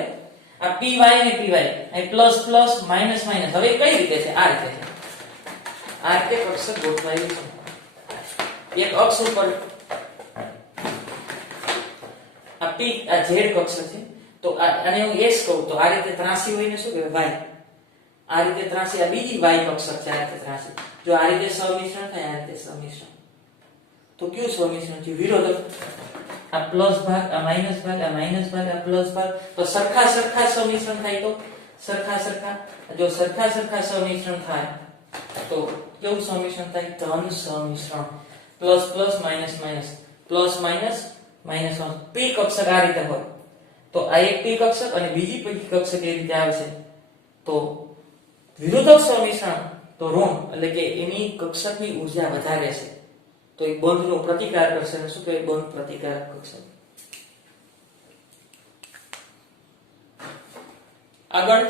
આ py અને py અહીં પ્લસ પ્લસ માઈનસ માઈનસ. હવે કઈ રીતે છે? આ રીતે છે. આ રીતે કક્ષક ગોઠવાયેલું છે. એક અક્ષ ઉપર આ p આ z કક્ષક છે તો આને હું x કહું તો આ રીતે ત્રાસી હોય ને શું કહેવાય? y. આ રીતે ત્રાસી આ બીજી y કક્ષક છે. આ રીતે ત્રાસી જો આ રીતે સમિશ્રણ થાય, આ રીતે સમિશ્રણ તો કયું સમિશ્રણ થયું? વિરોધક. આ પ્લસ ભાગ, આ માઈનસ ભાગ, આ માઈનસ ભાગ, આ પ્લસ ભાગ. તો સરખા સમિશ્રણ થાય તો જો સરખા સમિશ્રણ થાય તો કેવું સમિશ્રણ થાય? ધન સમિશ્રણ. Plus plus minus minus, plus minus minus. p કક્ષક આ રીતે હોય તો આ એક p કક્ષક અને બીજી p કક્ષક એ રીતે આવશે તો વિરોધક સમિશ્રણ તો ઋણ એટલે કે એની કક્ષકની ઊર્જા વધારે છે તો એ બંધનો પ્રતિકાર કરશે. શું કહેવાય? બંધ પ્રતિકાર કક્ષક. આગળ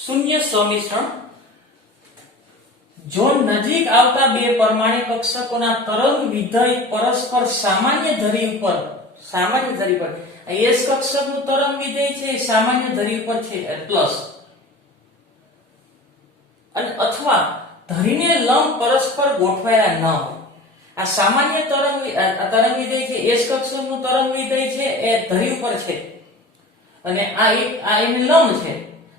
શૂન્ય સમિશ્રણ. જો નજીક આવતા બે પરમાણ્વીય કક્ષકોના તરંગ વિધેય પરસ્પર સામાન્ય ધરી પર s કક્ષકનું તરંગ વિધેય છે સામાન્ય ધરી ઉપર છે પ્લસ અને અથવા પરસ્પર ગોઠવાયેલા ન હોય. આ સામાન્ય તરંગ વિધેય છે, S કક્ષકનું તરંગ વિધેય છે એ ધરી ઉપર છે અને આ એને લંબ છે,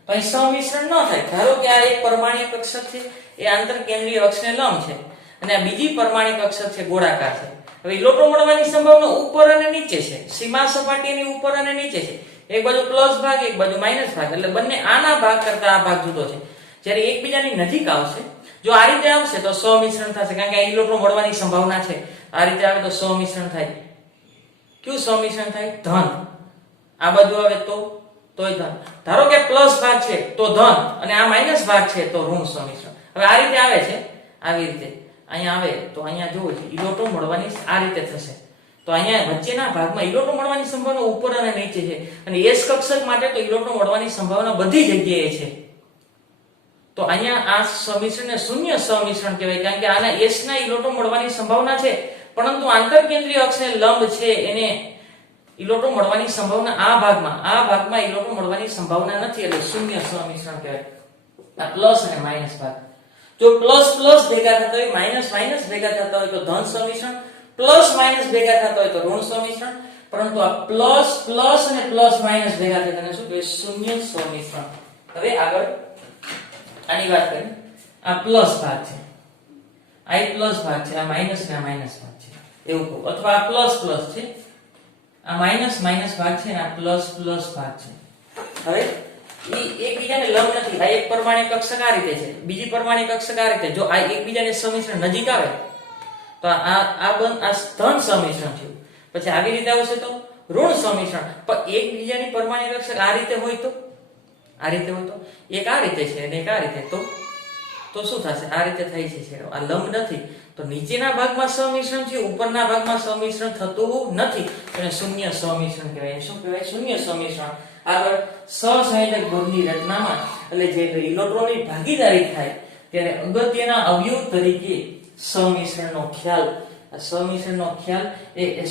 તો અહીં સંમિશ્રણ ન થાય. ધારો કે આ એક પરમાણ્વીય કક્ષક છે, એ આંતર કેન્દ્રીય અક્ષને લંબ છે અને આ બીજી પરમાણ્વીય કક્ષક છે, ગોળાકાર છે. હવે ઇલેક્ટ્રોન મળવાની સંભાવના ઉપર અને નીચે છે, સીમા સપાટીની ઉપર અને નીચે છે. એક બાજુ પ્લસ ભાગ, એક બાજુ માઈનસ ભાગ, એટલે બંને આના ભાગ કરતા આ ભાગ જુદો છે. જ્યારે એકબીજાની નજીક આવશે, જો આ રીતે આવશે તો સમિશ્રણ થશે, કારણ કે આ ઇલેક્ટ્રોન મળવાની સંભાવના છે. આ રીતે આવે તો સમિશ્રણ થાય. કયું સમિશ્રણ થાય? ધન. આ બાજુ આવે તોય ધન. ધારો કે પ્લસ ભાગ છે તો ધન અને આ માઈનસ ભાગ છે તો ઋણ સમિશ્રણ. હવે આ રીતે આવે છે, આવી રીતે અહીંયા આવે તો અહીંયા જુઓ છે ઇલેક્ટ્રોન મળવાની આ રીતે થશે. તો અહીંયા વચ્ચેના ભાગમાં ઇલેક્ટ્રોન મળવાની સંભાવના ઉપર અને નીચે છે અને S કક્ષક માટે તો ઇલેક્ટ્રોન મળવાની સંભાવના બધી જગ્યાએ છે. તો અહીંયા આ સમિશ્રણને શૂન્ય સમિશ્રણ કહેવાય, કારણ કે આના S ના ઇલેક્ટ્રોન મળવાની સંભાવના છે, પરંતુ આંતરકેન્દ્રીય અક્ષને લંબ છે એને ઇલેક્ટ્રોન મળવાની સંભાવના આ ભાગમાં ઇલેક્ટ્રોન મળવાની સંભાવના નથી, એટલે શૂન્ય સમિશ્રણ કહેવાય. આ પ્લસ અને માઈનસ ભાગ. જો પ્લસ પ્લસ ભેગા થતા હોય, માઈનસ માઈનસ ભેગા થતા હોય તો ધન સમિશ્રણ, પ્લસ માઈનસ ભેગા થતા હોય તો ઋણ સમિશ્રણ, પરંતુ આ પ્લસ પ્લસ અને પ્લસ માઈનસ ભેગા થાય તેને શું કહેવાય? શૂન્ય સમિશ્રણ. હવે આગળ આની વાત કરીએ. આ પ્લસ ભાગ છે, આ પ્લસ ભાગ છે, આ માઈનસ ને આ માઈનસ ભાગ છે એવું કહો, અથવા આ પ્લસ પ્લસ છે, આ માઈનસ માઈનસ ભાગ છે અને આ પ્લસ પ્લસ ભાગ છે. હવે એકબીજાને લંબ નથી. આ એક પરમાણ્વીય કક્ષક આ રીતે છે, બીજી પરમાણ્વીય કક્ષક આ રીતે. જો આ એકબીજાને સમિશ્રણ નજીક આવે તો આ ધન સમિશ્રણ થયું. પછી આવી રીતે આવશે તો ઋણ સમિશ્રણ. પણ એકબીજાની પરમાણ્વીય કક્ષક આ રીતે હોય તો એક આ રીતે છે અને એક આ રીતે, તો શું થશે? આ રીતે થઈ છે છેડો, આ લંબ નથી. તો નીચેના ભાગમાં સમિશ્રણ છે, ઉપરના ભાગમાં સમિશ્રણ થતું નથી, એને શૂન્ય સમિશ્રણ કહેવાય. શું કહેવાય? શૂન્ય સમિશ્રણ. આગળ સહસંયોજક ગોળની રચનામાં એટલે જે ઇલેક્ટ્રોનની ભાગીદારી થાય ત્યારે અગત્યના અવયવ તરીકે સમિશ્રણનો ખ્યાલ એ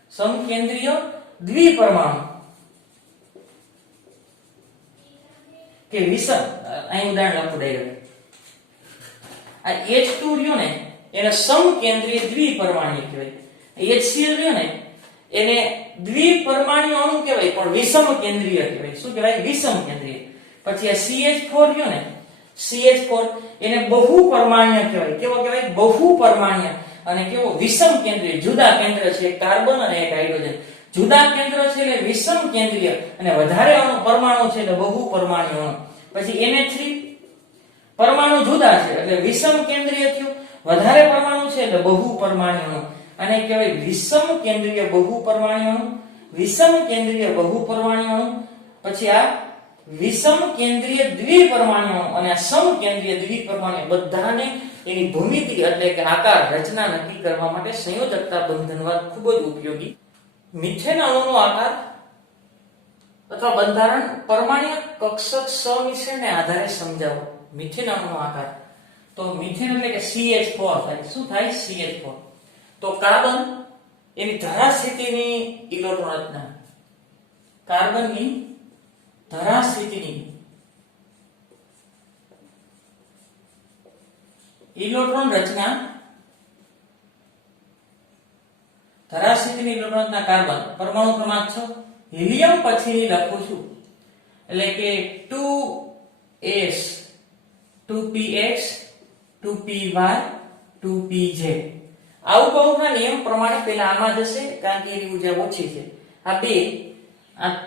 સમકેન્દ્રીય દ્વિપરમાણુ કે વિષમ. અહીં ઉદાહરણ લખું ડાયરેક્ટ. આ H2 રહ્યો ને એને સમકેન્દ્રીય દ્વિપરમાણુ કહેવાય. HCl રહ્યો ને એને દ્વિપરમાણુ અણુ કહેવાય, પણ વિષમ કેન્દ્રીય કહેવાય. શું કહેવાય? વિષમ કેન્દ્રીય. પછી આ CH4 રહ્યો ને, CH4 એને બહુપરમાણ્ય કહેવાય. કેવો કહેવાય? બહુપરમાણ્ય. અને કેવો? વિષમ કેન્દ્રીય. જુદા કેન્દ્ર છે, એક કાર્બન અને એક હાઇડ્રોજન. જુદા કેન્દ્ર છે એટલે વિષમ કેન્દ્રીય, અને વધારે પરમાણુ છે એટલે બહુપરમાણ્ય અણુ. પછી NH3 પરમાણુ જુદા છે એટલે વિષમ કેન્દ્રીય થયું, વધારે પરમાણુ છે એટલે બહુપરમાણ્ય અણુ. અને કહેવાય વિષમ કેન્દ્રીય બહુપરમાણ્ય અણુ, વિષમ કેન્દ્રીય બહુપરમાણ્ય અણુ. પછી આ વિષમ કેન્દ્રીય દ્વિપરમાણુ અણુ અને આ સમકેન્દ્રીય દ્વિપરમાણુ બધાને એની ભૂમિતિ એટલે કે આકાર રચના નક્કી કરવા માટે સંયોજકતા બંધનવાદ ખૂબ જ ઉપયોગી. મિથેન અણુનો આકાર અથવા બંધારણ પરમાણ્વીય કક્ષક સમિશ્રણને આધારે સમજાવો. મિથેન અણુનો આકાર તો મિથેન એટલે કે CH4 થાય. શું થાય? CH4. તો કાર્બન એની ધરા સ્થિતિની ઇલેક્ટ્રોન રચના, કાર્બનની ધરા સ્થિતિની ઇલેક્ટ્રોન રચના, ધરા સ્થિતિની ઇલેક્ટ્રોન રચના કાર્બન. પરમાણુ ક્રમાંક 6. હિલિયમ પછીની લખું છું એટલે કે 2s 2px 2py 2pz. અવગૌણના નિયમ પ્રમાણે પહેલા આમાં જશે, કારણ કે એની ઉર્જા ઓછી છે. આ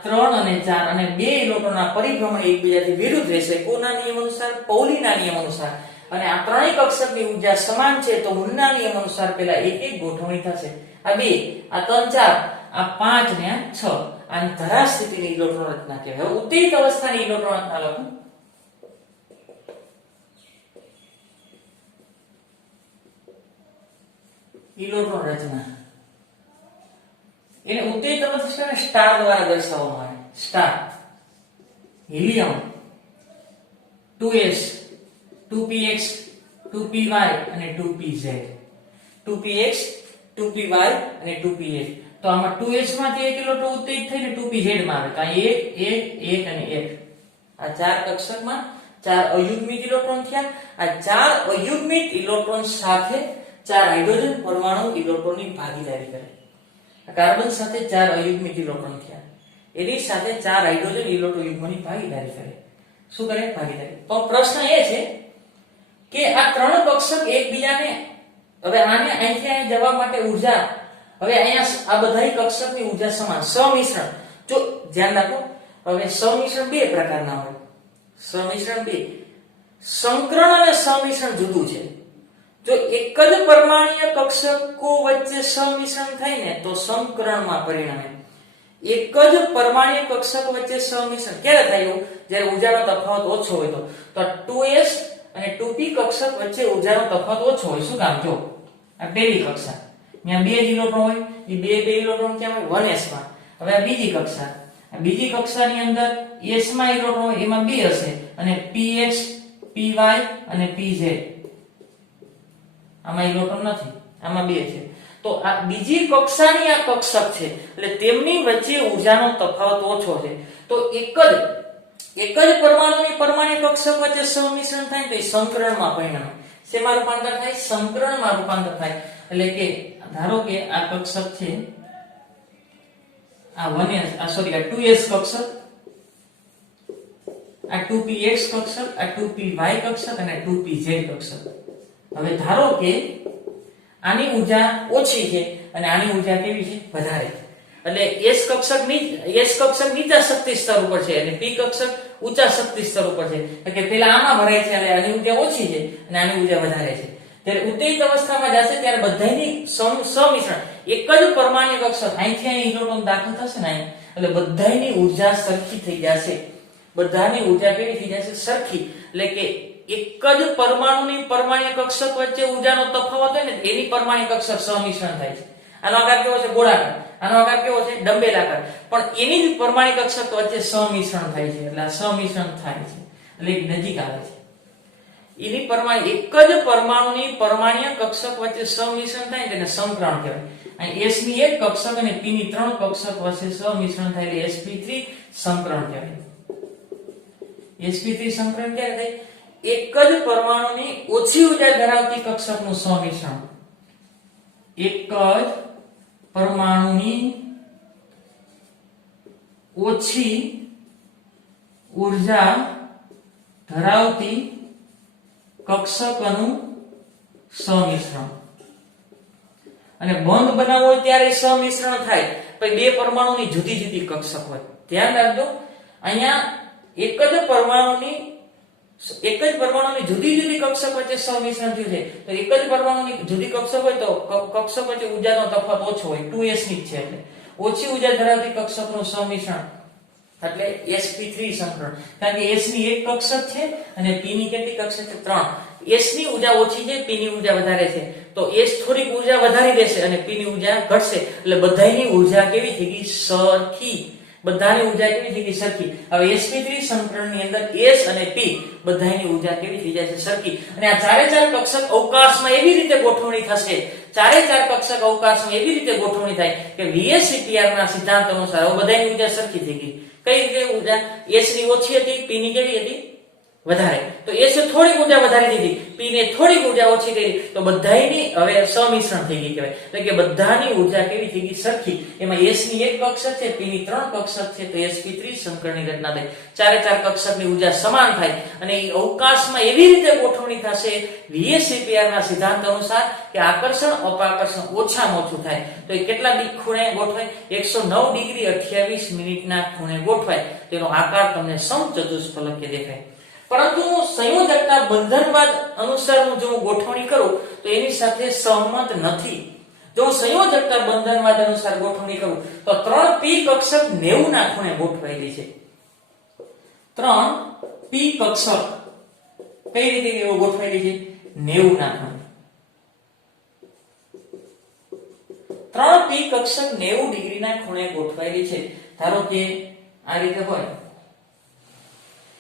3 અને 4 અને 2 ઇલેક્ટ્રોનના પરિભ્રમણ એકબીજાથી વિરુદ્ધ રહેશે. કોના નિયમ અનુસાર? પૌલીના નિયમ અનુસાર. અને આ ત્રણેય કક્ષકની ઉર્જા સમાન છે તો મૂળના નિયમ અનુસાર પહેલા એક ગોઠવણી થશે. આ 2, આ 3, 4, આ 5 ને આ 6. આ ધરા સ્થિતિની ઇલેક્ટ્રોન રચના કહેવાય. હવે ઉત્તેજિત અવસ્થાની ઇલેક્ટ્રોન રચના લખું. ઇલેક્ટ્રોન રચના એને ઉત્તેજિત અવસ્થાને સ્ટાર દ્વારા દર્શાવવામાં આવે. Star helium 2s 2px 2py અને 2pz. 2px 2py અને 2pz. તો આમાં 2s માંથી એક ઇલેક્ટ્રોન ઉત્તેજિત થઈને 2pz માં આવે. તો આ 1 1 1 અને 1 આ ચાર કક્ષકમાં ચાર અયુગ્મિત ઇલેક્ટ્રોન થયા. આ ચાર અયુગ્મિત ઇલેક્ટ્રોન સાથે ચાર હાઇડ્રોજન પરમાણુ ઇલેક્ટ્રોનની ભાગીદારી કરે. આ કાર્બન સાથે ચાર અયુગ્મિત ઇલેક્ટ્રોન થયા, એની સાથે ચાર હાઇડ્રોજન ઇલેક્ટ્રોન યુગ્મની ભાગીદારી કરે. શું કરે? ભાગીદારી. તો પ્રશ્ન એ છે કે આ ત્રણ કક્ષક એકબીજાને, હવે આને અહીંથી અહીં જવા માટે ઊર્જા, હવે અહીંયા આ બધા કક્ષકની ઊર્જા સમાન. સમિશ્રણ, જો ધ્યાન રાખો, હવે સમિશ્રણ બે પ્રકારના હોય. સમિશ્રણ બે, સંકરણ અને સમિશ્રણ જુદું છે. જો એક જ પરમાણ્વીય કક્ષકો વચ્ચે સમિશ્રણ થાય ને તો સંકરણમાં પરિણમે. એક જ પરમાણ્વીય કક્ષક વચ્ચે સમિશ્રણ ક્યારે થાય? એવું જ્યારે ઊર્જાનો તફાવત ઓછો હોય તો 2s અને 2p કક્ષક વચ્ચે ઊર્જાનો તફાવત ઓછો હોય. શું કામ? જો આ પહેલી કક્ષા, ત્યાં બે જ ઇલેક્ટ્રોન હોય, એ બે ઇલેક્ટ્રોન ક્યાં હોય? 1s માં. હવે આ બીજી કક્ષા, આ બીજી કક્ષાની અંદર s માં ઇલેક્ટ્રોન હોય, એમાં બે હશે, અને px py અને pz, આમાં ઇલેક્ટ્રોન નથી, આમાં બે છે. તો આ બીજી કક્ષાની આ કક્ષક છે, એટલે તેમની વચ્ચે ઊર્જાનો તફાવત ઓછો છે. તો એક જ પરમાણુની પરમાણ્વીય કક્ષક વચ્ચે સમિશ્રણ થાય તો એ સંકરણમાં પરિણમે. શેમાં રૂપાંતર થાય? સંકરણમાં રૂપાંતર થાય. એટલે કે ધારો કે આ કક્ષક છે, આ 1s, આ 2s કક્ષક, આ 2px કક્ષક, આ 2py કક્ષક અને 2pz કક્ષક. હવે ધારો કે આની ઊર્જા ઓછી છે અને આની ઊર્જા કેવી છે? વધારે. એટલે s કક્ષક નીચા શક્તિ સ્તર ઉપર છે અને p કક્ષક ઊંચા શક્તિ સ્તર ઉપર છે. એટલે કે પેલા આમાં ભરાય છે એટલે આની ઊર્જા ઓછી છે અને આની ઊર્જા વધારે છે. ત્યારે ઉત્તેજિત અવસ્થામાં જશે ત્યારે બધાની સમિશ્રણ, એક જ પરમાણ્વીય કક્ષક અહીંથી અહીં ઇલેક્ટ્રોન દાખલ થશે ને અહીં, એટલે બધાની ઊર્જા સરખી થઈ જશે. બધાની ઊર્જા કેવી થઈ જશે? સરખી. એટલે કે એક જ પરમાણુની પરમાણ્વીય કક્ષક વચ્ચે ઊર્જાનો તફાવત હોય ને એની પરમાણ્વીય કક્ષક સમિશ્રણ થાય છે. આનો આકાર કેવો છે? ગોળાકાર. આનો આકાર કેવો છે? ડંબેલાકાર. પણ એની જ પરમાણ્વીય કક્ષક વચ્ચે સમિશ્રણ થાય છે, એટલે આ સમિશ્રણ થાય છે, એટલે નજીક આવે છે. એની એક જ પરમાણુની પરમાણ્વીય કક્ષક વચ્ચે સમિશ્રણ થાય તેને સંકરણ કહેવાય. અહીં s ની એક કક્ષક અને p ની ત્રણ કક્ષક વચ્ચે સમિશ્રણ થાય એટલે sp3 સંકરણ કહેવાય. sp3 સંકરણ ક્યારે થાય? એક જ પરમાણુની ઓછી ઊર્જા ધરાવતી કક્ષકનું સમિશ્રણ, એક જ પરમાણુની ઓછી ઊર્જા ધરાવતી કક્ષકનું સમિશ્રણ. અને બંધ બનાવવો હોય ત્યારે સમિશ્રણ થાય, પછી બે પરમાણુની જુદી જુદી કક્ષક હોય. ધ્યાન રાખજો, અહીંયા એક જ પરમાણુની જુદી જુદી કક્ષક વચ્ચે સમિશ્રણ થયું છે. તો એક જ પરમાણુની જુદી કક્ષક હોય તો કક્ષક વચ્ચે ઊર્જાનો તફાવત ઓછો હોય, 2s ની જ છે, એટલે ઓછી ઊર્જા ધરાવતી કક્ષકનું સમિશ્રણ એટલે sp3 સંકરણ. કારણ કે s ની એક કક્ષક છે અને p ની કેટલી કક્ષક છે? 3. s ની ઊર્જા ઓછી છે, p ની ઊર્જા વધારે છે, તો s થોડીક ઊર્જા વધારી દેશે અને p ની ઊર્જા ઘટશે, એટલે બધાની ઊર્જા કેવી થઈ ગઈ? સરખી. બધાની ઊર્જા કેવી થઈ ગઈ? સરખી. હવે sp3 સંકરણની અંદર s અને p બધાની ઊર્જા કેવી થઈ જાય છે? સરખી. અને આ ચારે ચાર કક્ષક અવકાશમાં એવી રીતે ગોઠવણી થશે, ચારે ચાર કક્ષક અવકાશમાં એવી રીતે ગોઠવણી થાય કે VSEPR ના સિદ્ધાંત અનુસાર બધાની ઊર્જા સરખી થઈ ગઈ. કઈ રીતે ઊર્જા? s ની ઓછી હતી, p ની કેવી હતી? વધારે. તો s એ થોડી ઊર્જા વધારી દીધી, p ને થોડી ઊર્જા ઓછી કરી, તો બધાની હવે સમિશ્રણ થઈ ગઈ કહેવાય. એટલે કે બધાની ઊર્જા કેવી થઈ ગઈ? સરખી. એમાં s ની એક કક્ષક છે, p ની ત્રણ કક્ષક છે, તો sp3 સંકરણની રચના થાય. ચારે ચાર કક્ષકની ઊર્જા સમાન થાય અને એ અવકાશમાં એવી રીતે ગોઠવણી થશે VSEPR ના સિદ્ધાંત અનુસાર કે આકર્ષણ અપાકર્ષણ ઓછામાં ઓછું થાય. તો એ કેટલા ખૂણે ગોઠવાય? 109 ડિગ્રી 28 મિનિટના ખૂણે ગોઠવાય. તેનો આકાર તમને સમચતુષ્ફલકે દેખાય. પરંતુ સંયોજકતા બંધનવાદ અનુસાર જો હું ગોઠવણી કરું તો એની સાથે સહમત નથી. જો સંયોજકતા બંધનવાદ અનુસાર ગોઠવણી કરું તો 3p કક્ષક 90 ના ખૂણે ગોઠવાયેલી છે. 3p કક્ષક કઈ રીતે ગોઠવાયેલી છે? 90 ના ખૂણે. 3p કક્ષક 90 ડિગ્રીના ખૂણે ગોઠવાયેલી છે. ધારો કે આ રીતે હોય,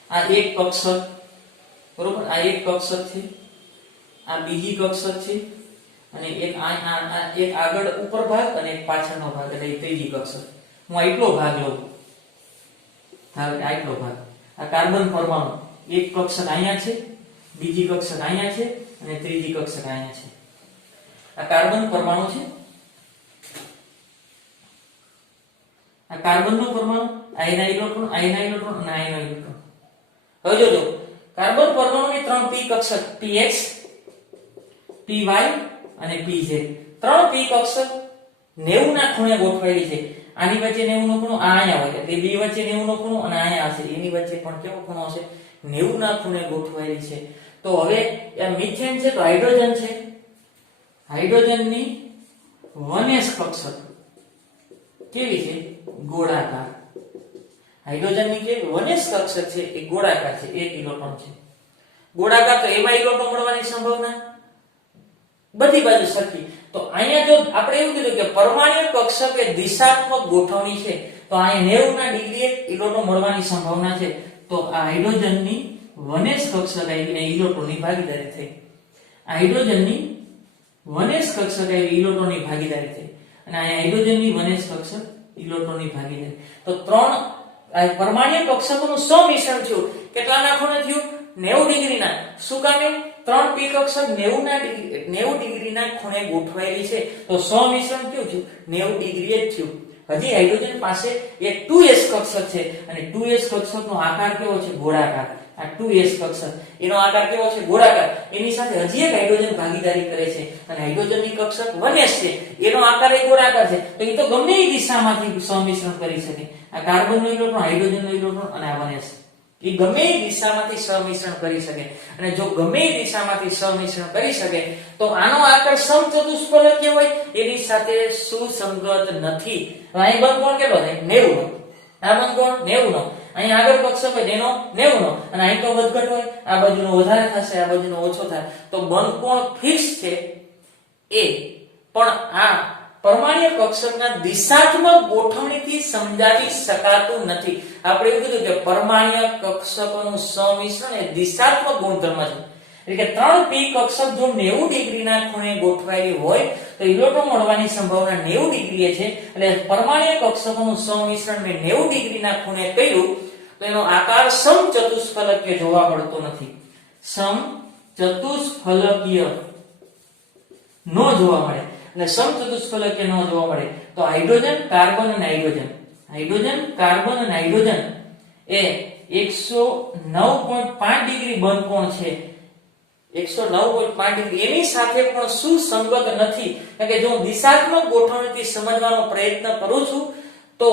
આ એક કક્ષક, બરોબર, આ એક કક્ષક છે, આ બીજી કક્ષક છે અને એક એક આગળ ઉપર ભાગ અને એક પાછળનો ભાગ એટલે એ ત્રીજી કક્ષક. હું આટલો ભાગ લઉં, ધારો કે આટલો ભાગ. આ કાર્બન પરમાણુ એક કક્ષક અહીંયા છે, બીજી કક્ષક અહીંયા છે અને ત્રીજી કક્ષક અહીંયા છે. આ કાર્બન પરમાણુ છે, આ કાર્બનનો પરમાણુ, આ એના ઇલેક્ટ્રોન, આ એના ઇલેક્ટ્રોન અને આ એનો ઇલેક્ટ્રોન. હવે જોજો કાર્બન પરમાણુની 3 p કક્ષક px, py અને pz. 3 p કક્ષક 90 ના ખૂણે ગોઠવાયેલી છે. આની વચ્ચે 90 નો ખૂણો, આ અહીંયા હોય એટલે બે વચ્ચે 90 નો ખૂણો અને અહીંયા હશે, એની વચ્ચે પણ કેવો ખૂણો હશે? 90 ના ખૂણે ગોઠવાયેલી છે. તો હવે આ મિથેન છે તો હાઇડ્રોજન છે, હાઇડ્રોજનની 1s કક્ષક કેવી છે? ગોળાકાર. હાઇડ્રોજનની કે 1s કક્ષક છે એ ગોળાકાર છે, એક ઇલેક્ટ્રોન છે ગોળાકાર. તો એમાં ઇલેક્ટ્રોન મળવાની સંભાવના બધી બાજુ સરખી. તો અહીંયા જો આપણે એવું કીધું કે પરમાણ્વીય કક્ષક એ દિશાત્મક ગોઠવણી છે, તો અહીંયા 90 ના ડિગ્રીએ ઇલેક્ટ્રોન મળવાની સંભાવના છે. તો આ હાઇડ્રોજનની 1s કક્ષક આવીને ઇલેક્ટ્રોનની ભાગીદારી થઈ. આ હાઇડ્રોજનની 1s કક્ષક આવી ઇલેક્ટ્રોનની ભાગીદારી થઈ અને અહીંયા હાઇડ્રોજનની 1s કક્ષક ઇલેક્ટ્રોનની ભાગીદારી. તો 3 પરમાણ્વીય કક્ષકોનું સંમિશ્રણ થયું. કેટલાના ખૂણે થયું? 90 ડિગ્રીના. શું કામે? 3 p કક્ષક 90 ડિગ્રીના ખૂણે ગોઠવાયેલી છે, તો સંમિશ્રણ કેવું થયું? 90 ડિગ્રીએ જ થયું. હજી હાઇડ્રોજન પાસે એક 2s કક્ષક છે અને 2s કક્ષકનો આકાર કેવો છે? ગોળાકાર. આ 2s કક્ષક એનો આકાર કેવો છે? ગોળાકાર. એની સાથે હજી એક હાઇડ્રોજન ભાગીદારી કરે છે અને હાઇડ્રોજનની કક્ષક 1s છે, એનો આકાર એ ગોળાકાર છે. તો એ તો ગમે એ દિશામાંથી સંમિશ્રણ કરી શકે. આ કાર્બનનો ઇલેક્ટ્રોન, હાઇડ્રોજનનો ઇલેક્ટ્રોન અને આ 1s એ ગમે એ દિશામાંથી સંમિશ્રણ કરી શકે. અને જો ગમે એ દિશામાંથી સંમિશ્રણ કરી શકે તો આનો આકાર સમચતુષ્ફલકીય હોય, એની સાથે સુસંગત નથી. અહીં બંધકોણ કેટલો થાય? 90 નો. આ બંધકોણ 90 નો. અહીં આગળ કક્ષક હોય એનો 90 નો અને અહીં તો વધઘટ હોય, આ બાજુનો વધારે થશે, આ બાજુનો ઓછો થાય. તો બંધકોણ ફિક્સ છે એ, પણ આ પરમાણ્વીય કક્ષકના દિશાત્મક ગોઠવણીથી સમજાવી શકાતું નથી. આપણે એવું કીધું કે પરમાણ્વીય કક્ષકોનું સંમિશ્રણ એ દિશાત્મક ગુણધર્મ છે. એટલે કે 3 p કક્ષક જો 90 ડિગ્રીના ખૂણે ગોઠવાયેલી હોય તો ઇલેક્ટ્રોન મળવાની સંભાવના 90 ડિગ્રીએ છે. એટલે પરમાણ્વીય કક્ષકોનું સંમિશ્રણ મેં 90 ડિગ્રીના ખૂણે કર્યું તો એનો આકાર સમચતુષ્ફલકીય જોવા મળતો નથી. સમચતુષ્ફલકીય નો જોવા મળે. એટલે સમચતુષ્ફલકીય ન જોવા મળે તો હાઇડ્રોજન, કાર્બન અને હાઇડ્રોજન, હાઇડ્રોજન, કાર્બન અને હાઇડ્રોજન એ 109.5 ડિગ્રી બંધકોણ છે. 109.5 ડિગ્રી એની સાથે પણ સુસંગત નથી. કારણ કે જો હું દિશાત્મક ગોઠવણીથી સમજવાનો પ્રયત્ન કરું છું તો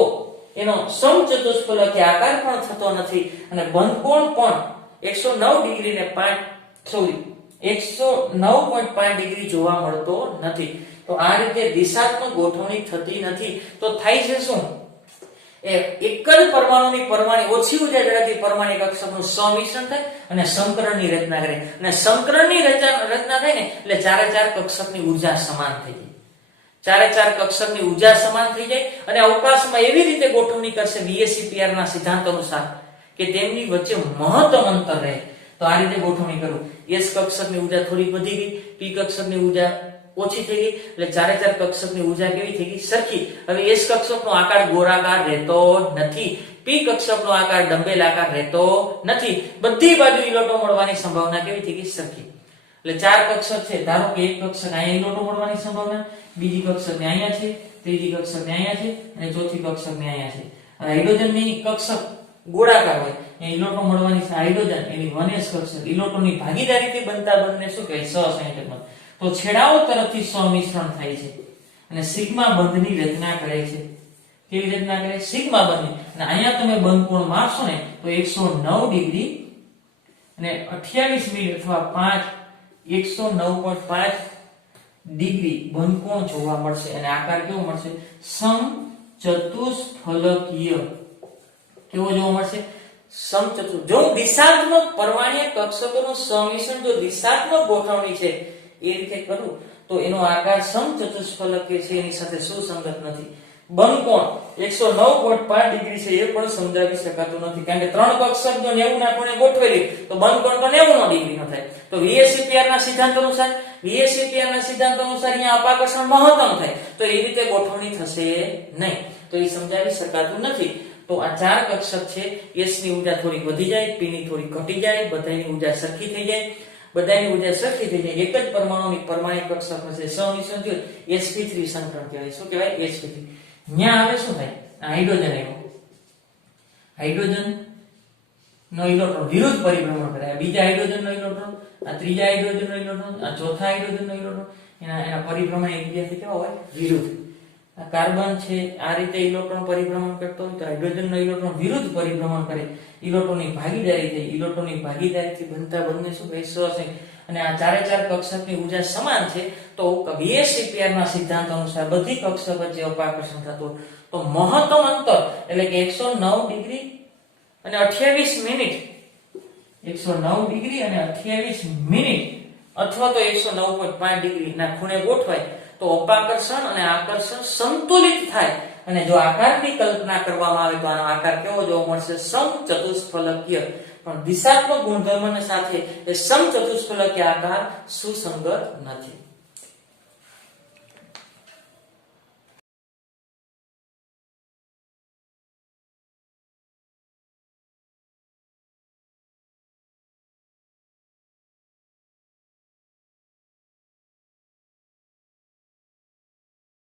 એનો સમચતુષ્ફલકીય આકાર પણ થતો નથી અને બંધકોણ પણ 109 ડિગ્રી ને 109.5 ડિગ્રી જોવા મળતો નથી. તો આ રીતે દિશાત્મક ગોઠવણી થતી નથી. તો થાય છે શું? એક જ પરમાણુની પરમાણુ ઓછી ઉર્જા ધરાવતી પરમાણુ કક્ષકનું સંમિશ્રણ થાય અને સંકરણની રચના કરે. અને સંકરણની રચના થાય ને એટલે ચારે ચાર કક્ષકની ઉર્જા સમાન થઈ જાય. ચારે ચાર કક્ષકની ઉર્જા સમાન થઈ જાય અને અવકાશમાં એવી રીતે ગોઠવણી કરશે VSEPR ના સિદ્ધાંત અનુસાર કે તેમની વચ્ચે મહત્તમ અંતર રહે. તો આ રીતે ગોઠવણી કરું. S કક્ષકની ઉર્જા થોડી વધી ગઈ, P કક્ષકની ઉર્જા ઓછી થઈ ગઈ, એટલે ચારે ચાર કક્ષકની ઉર્જા કેવી થઈ ગઈ? સરખી. હવે S કક્ષકનો આકાર ગોળાકાર રહેતો નથી, P કક્ષકનો આકાર ડંબેલ આકાર રહેતો નથી. બધી બાજુ ઇલેક્ટ્રોન મળવાની સંભાવના કેવી થઈ ગઈ? સરખી. એટલે ચાર કક્ષક છે, ધારો કે એક કક્ષક અહીંયા ઇલેક્ટ્રોન મળવાની સંભાવના, બીજી કક્ષક અહીંયા છે, ત્રીજી કક્ષક અહીંયા છે અને ચોથી કક્ષક અહીંયા છે. હાઇડ્રોજનની કક્ષક ગોળાકાર હોય, ઇલેક્ટ્રોન મળવાની હાઇડ્રોજન એની 1s કક્ષક ઇલેક્ટ્રોનની ભાગીદારીથી બનતા બંધને શું કહે? સહસંયોજક બંધ. તો છેડાઓ તરફથી સંમિશ્રણ થાય છે અને સિગ્મા બંધની રચના કરે છે. કેવી રચના કરે? સિગ્મા બંધની. અને અહીંયા તમે બંધકોણ માપશો ને તો 109 ડિગ્રી અને 28 મિનિટ અથવા 109.5 ડિગ્રી બંધકોણ જોવા મળશે અને આકાર કેવો મળશે? સમચતુષ્ફલકીય. કેવો જોવા મળશે? સમચતુષ્ફલકીય. જો દિશાત્મક પરમાણ્વીય કક્ષકોનું સંમિશ્રણ જો દિશાત્મક ગોઠવણી છે એ રીતે કરું તો એનો આકાર સમચતુષ્ફલકીય છે, એની સાથે સુસંગત નથી. બનકોણ 109.5 ડિગ્રી છે એ પણ સમજાવી શકાતું નથી, કારણ કે ત્રણ કક્ષક જો 90 ના ખૂણે ગોઠવેલી તો બનકોણ તો 90 ડિગ્રી નો થાય. તો VSEPR ના સિદ્ધાંત અનુસાર અહીંયા અપાકર્ષણ મહત્તમ થાય, તો એ રીતે ગોઠવણી થશે નહીં, તો એ સમજાવી શકાતું નથી. તો આ ચાર કક્ષક છે, S ની ઊર્જા થોડી વધી જાય, P ની થોડી ઘટી જાય, બધાની ઊર્જા સરખી થઈ જાય. એક જ પરમાણુની પરમાણિક કક્ષક હશે, સમિશ્રણ થયું sp3 સંકરણ કહેવાય. શું કહેવાય? sp3. અહીંયા આવે શું થાય? હાઇડ્રોજન આવ્યો, હાઇડ્રોજન નો ઇલેક્ટ્રોન વિરુદ્ધ પરિભ્રમણ કરે. આ બીજા હાઇડ્રોજન નો ઇલેક્ટ્રોન, આ ત્રીજા હાઇડ્રોજન નો ઇલેક્ટ્રોન, આ ચોથા હાઇડ્રોજન નો ઇલેક્ટ્રોન, એના પરિભ્રમણ એકબીજાથી કેવા હોય? વિરુદ્ધ. આ કાર્બન છે, આ રીતે ઇલેક્ટ્રોન પરિભ્રમણ કરતો હોય તો હાઇડ્રોજન નો ઇલેક્ટ્રોન વિરુદ્ધ પરિભ્રમણ કરે. ઇલેક્ટ્રોનની ભાગીદારી થઈ, ઇલેક્ટ્રોનની ભાગીદારીથી બનતા બંને શું કહે? સહસંયોજક. અને આ ચારે ચાર કક્ષકની ઊર્જા સમાન છે, તો VSEPR ના સિદ્ધાંત અનુસાર બધી કક્ષક વચ્ચે અપાકર્ષણ થતું, તો મહત્તમ અંતર એટલે કે 109 ડિગ્રી અને 28 મિનિટ, 109 ડિગ્રી અને 28 મિનિટ અથવા તો 109.5 ડિગ્રી ના ખૂણે ગોઠવાય તો અપાકર્ષણ અને આકર્ષણ સંતુલિત થાય. અને જો આકારની કલ્પના કરવામાં આવે તો આનો આકાર કેવો જોવા મળશે? સમચતુષ્ફલકીય. પણ દિશાત્મક ગુણધર્મોની સાથે એ સમચતુષ્ફલકીય આકાર સુસંગત નથી.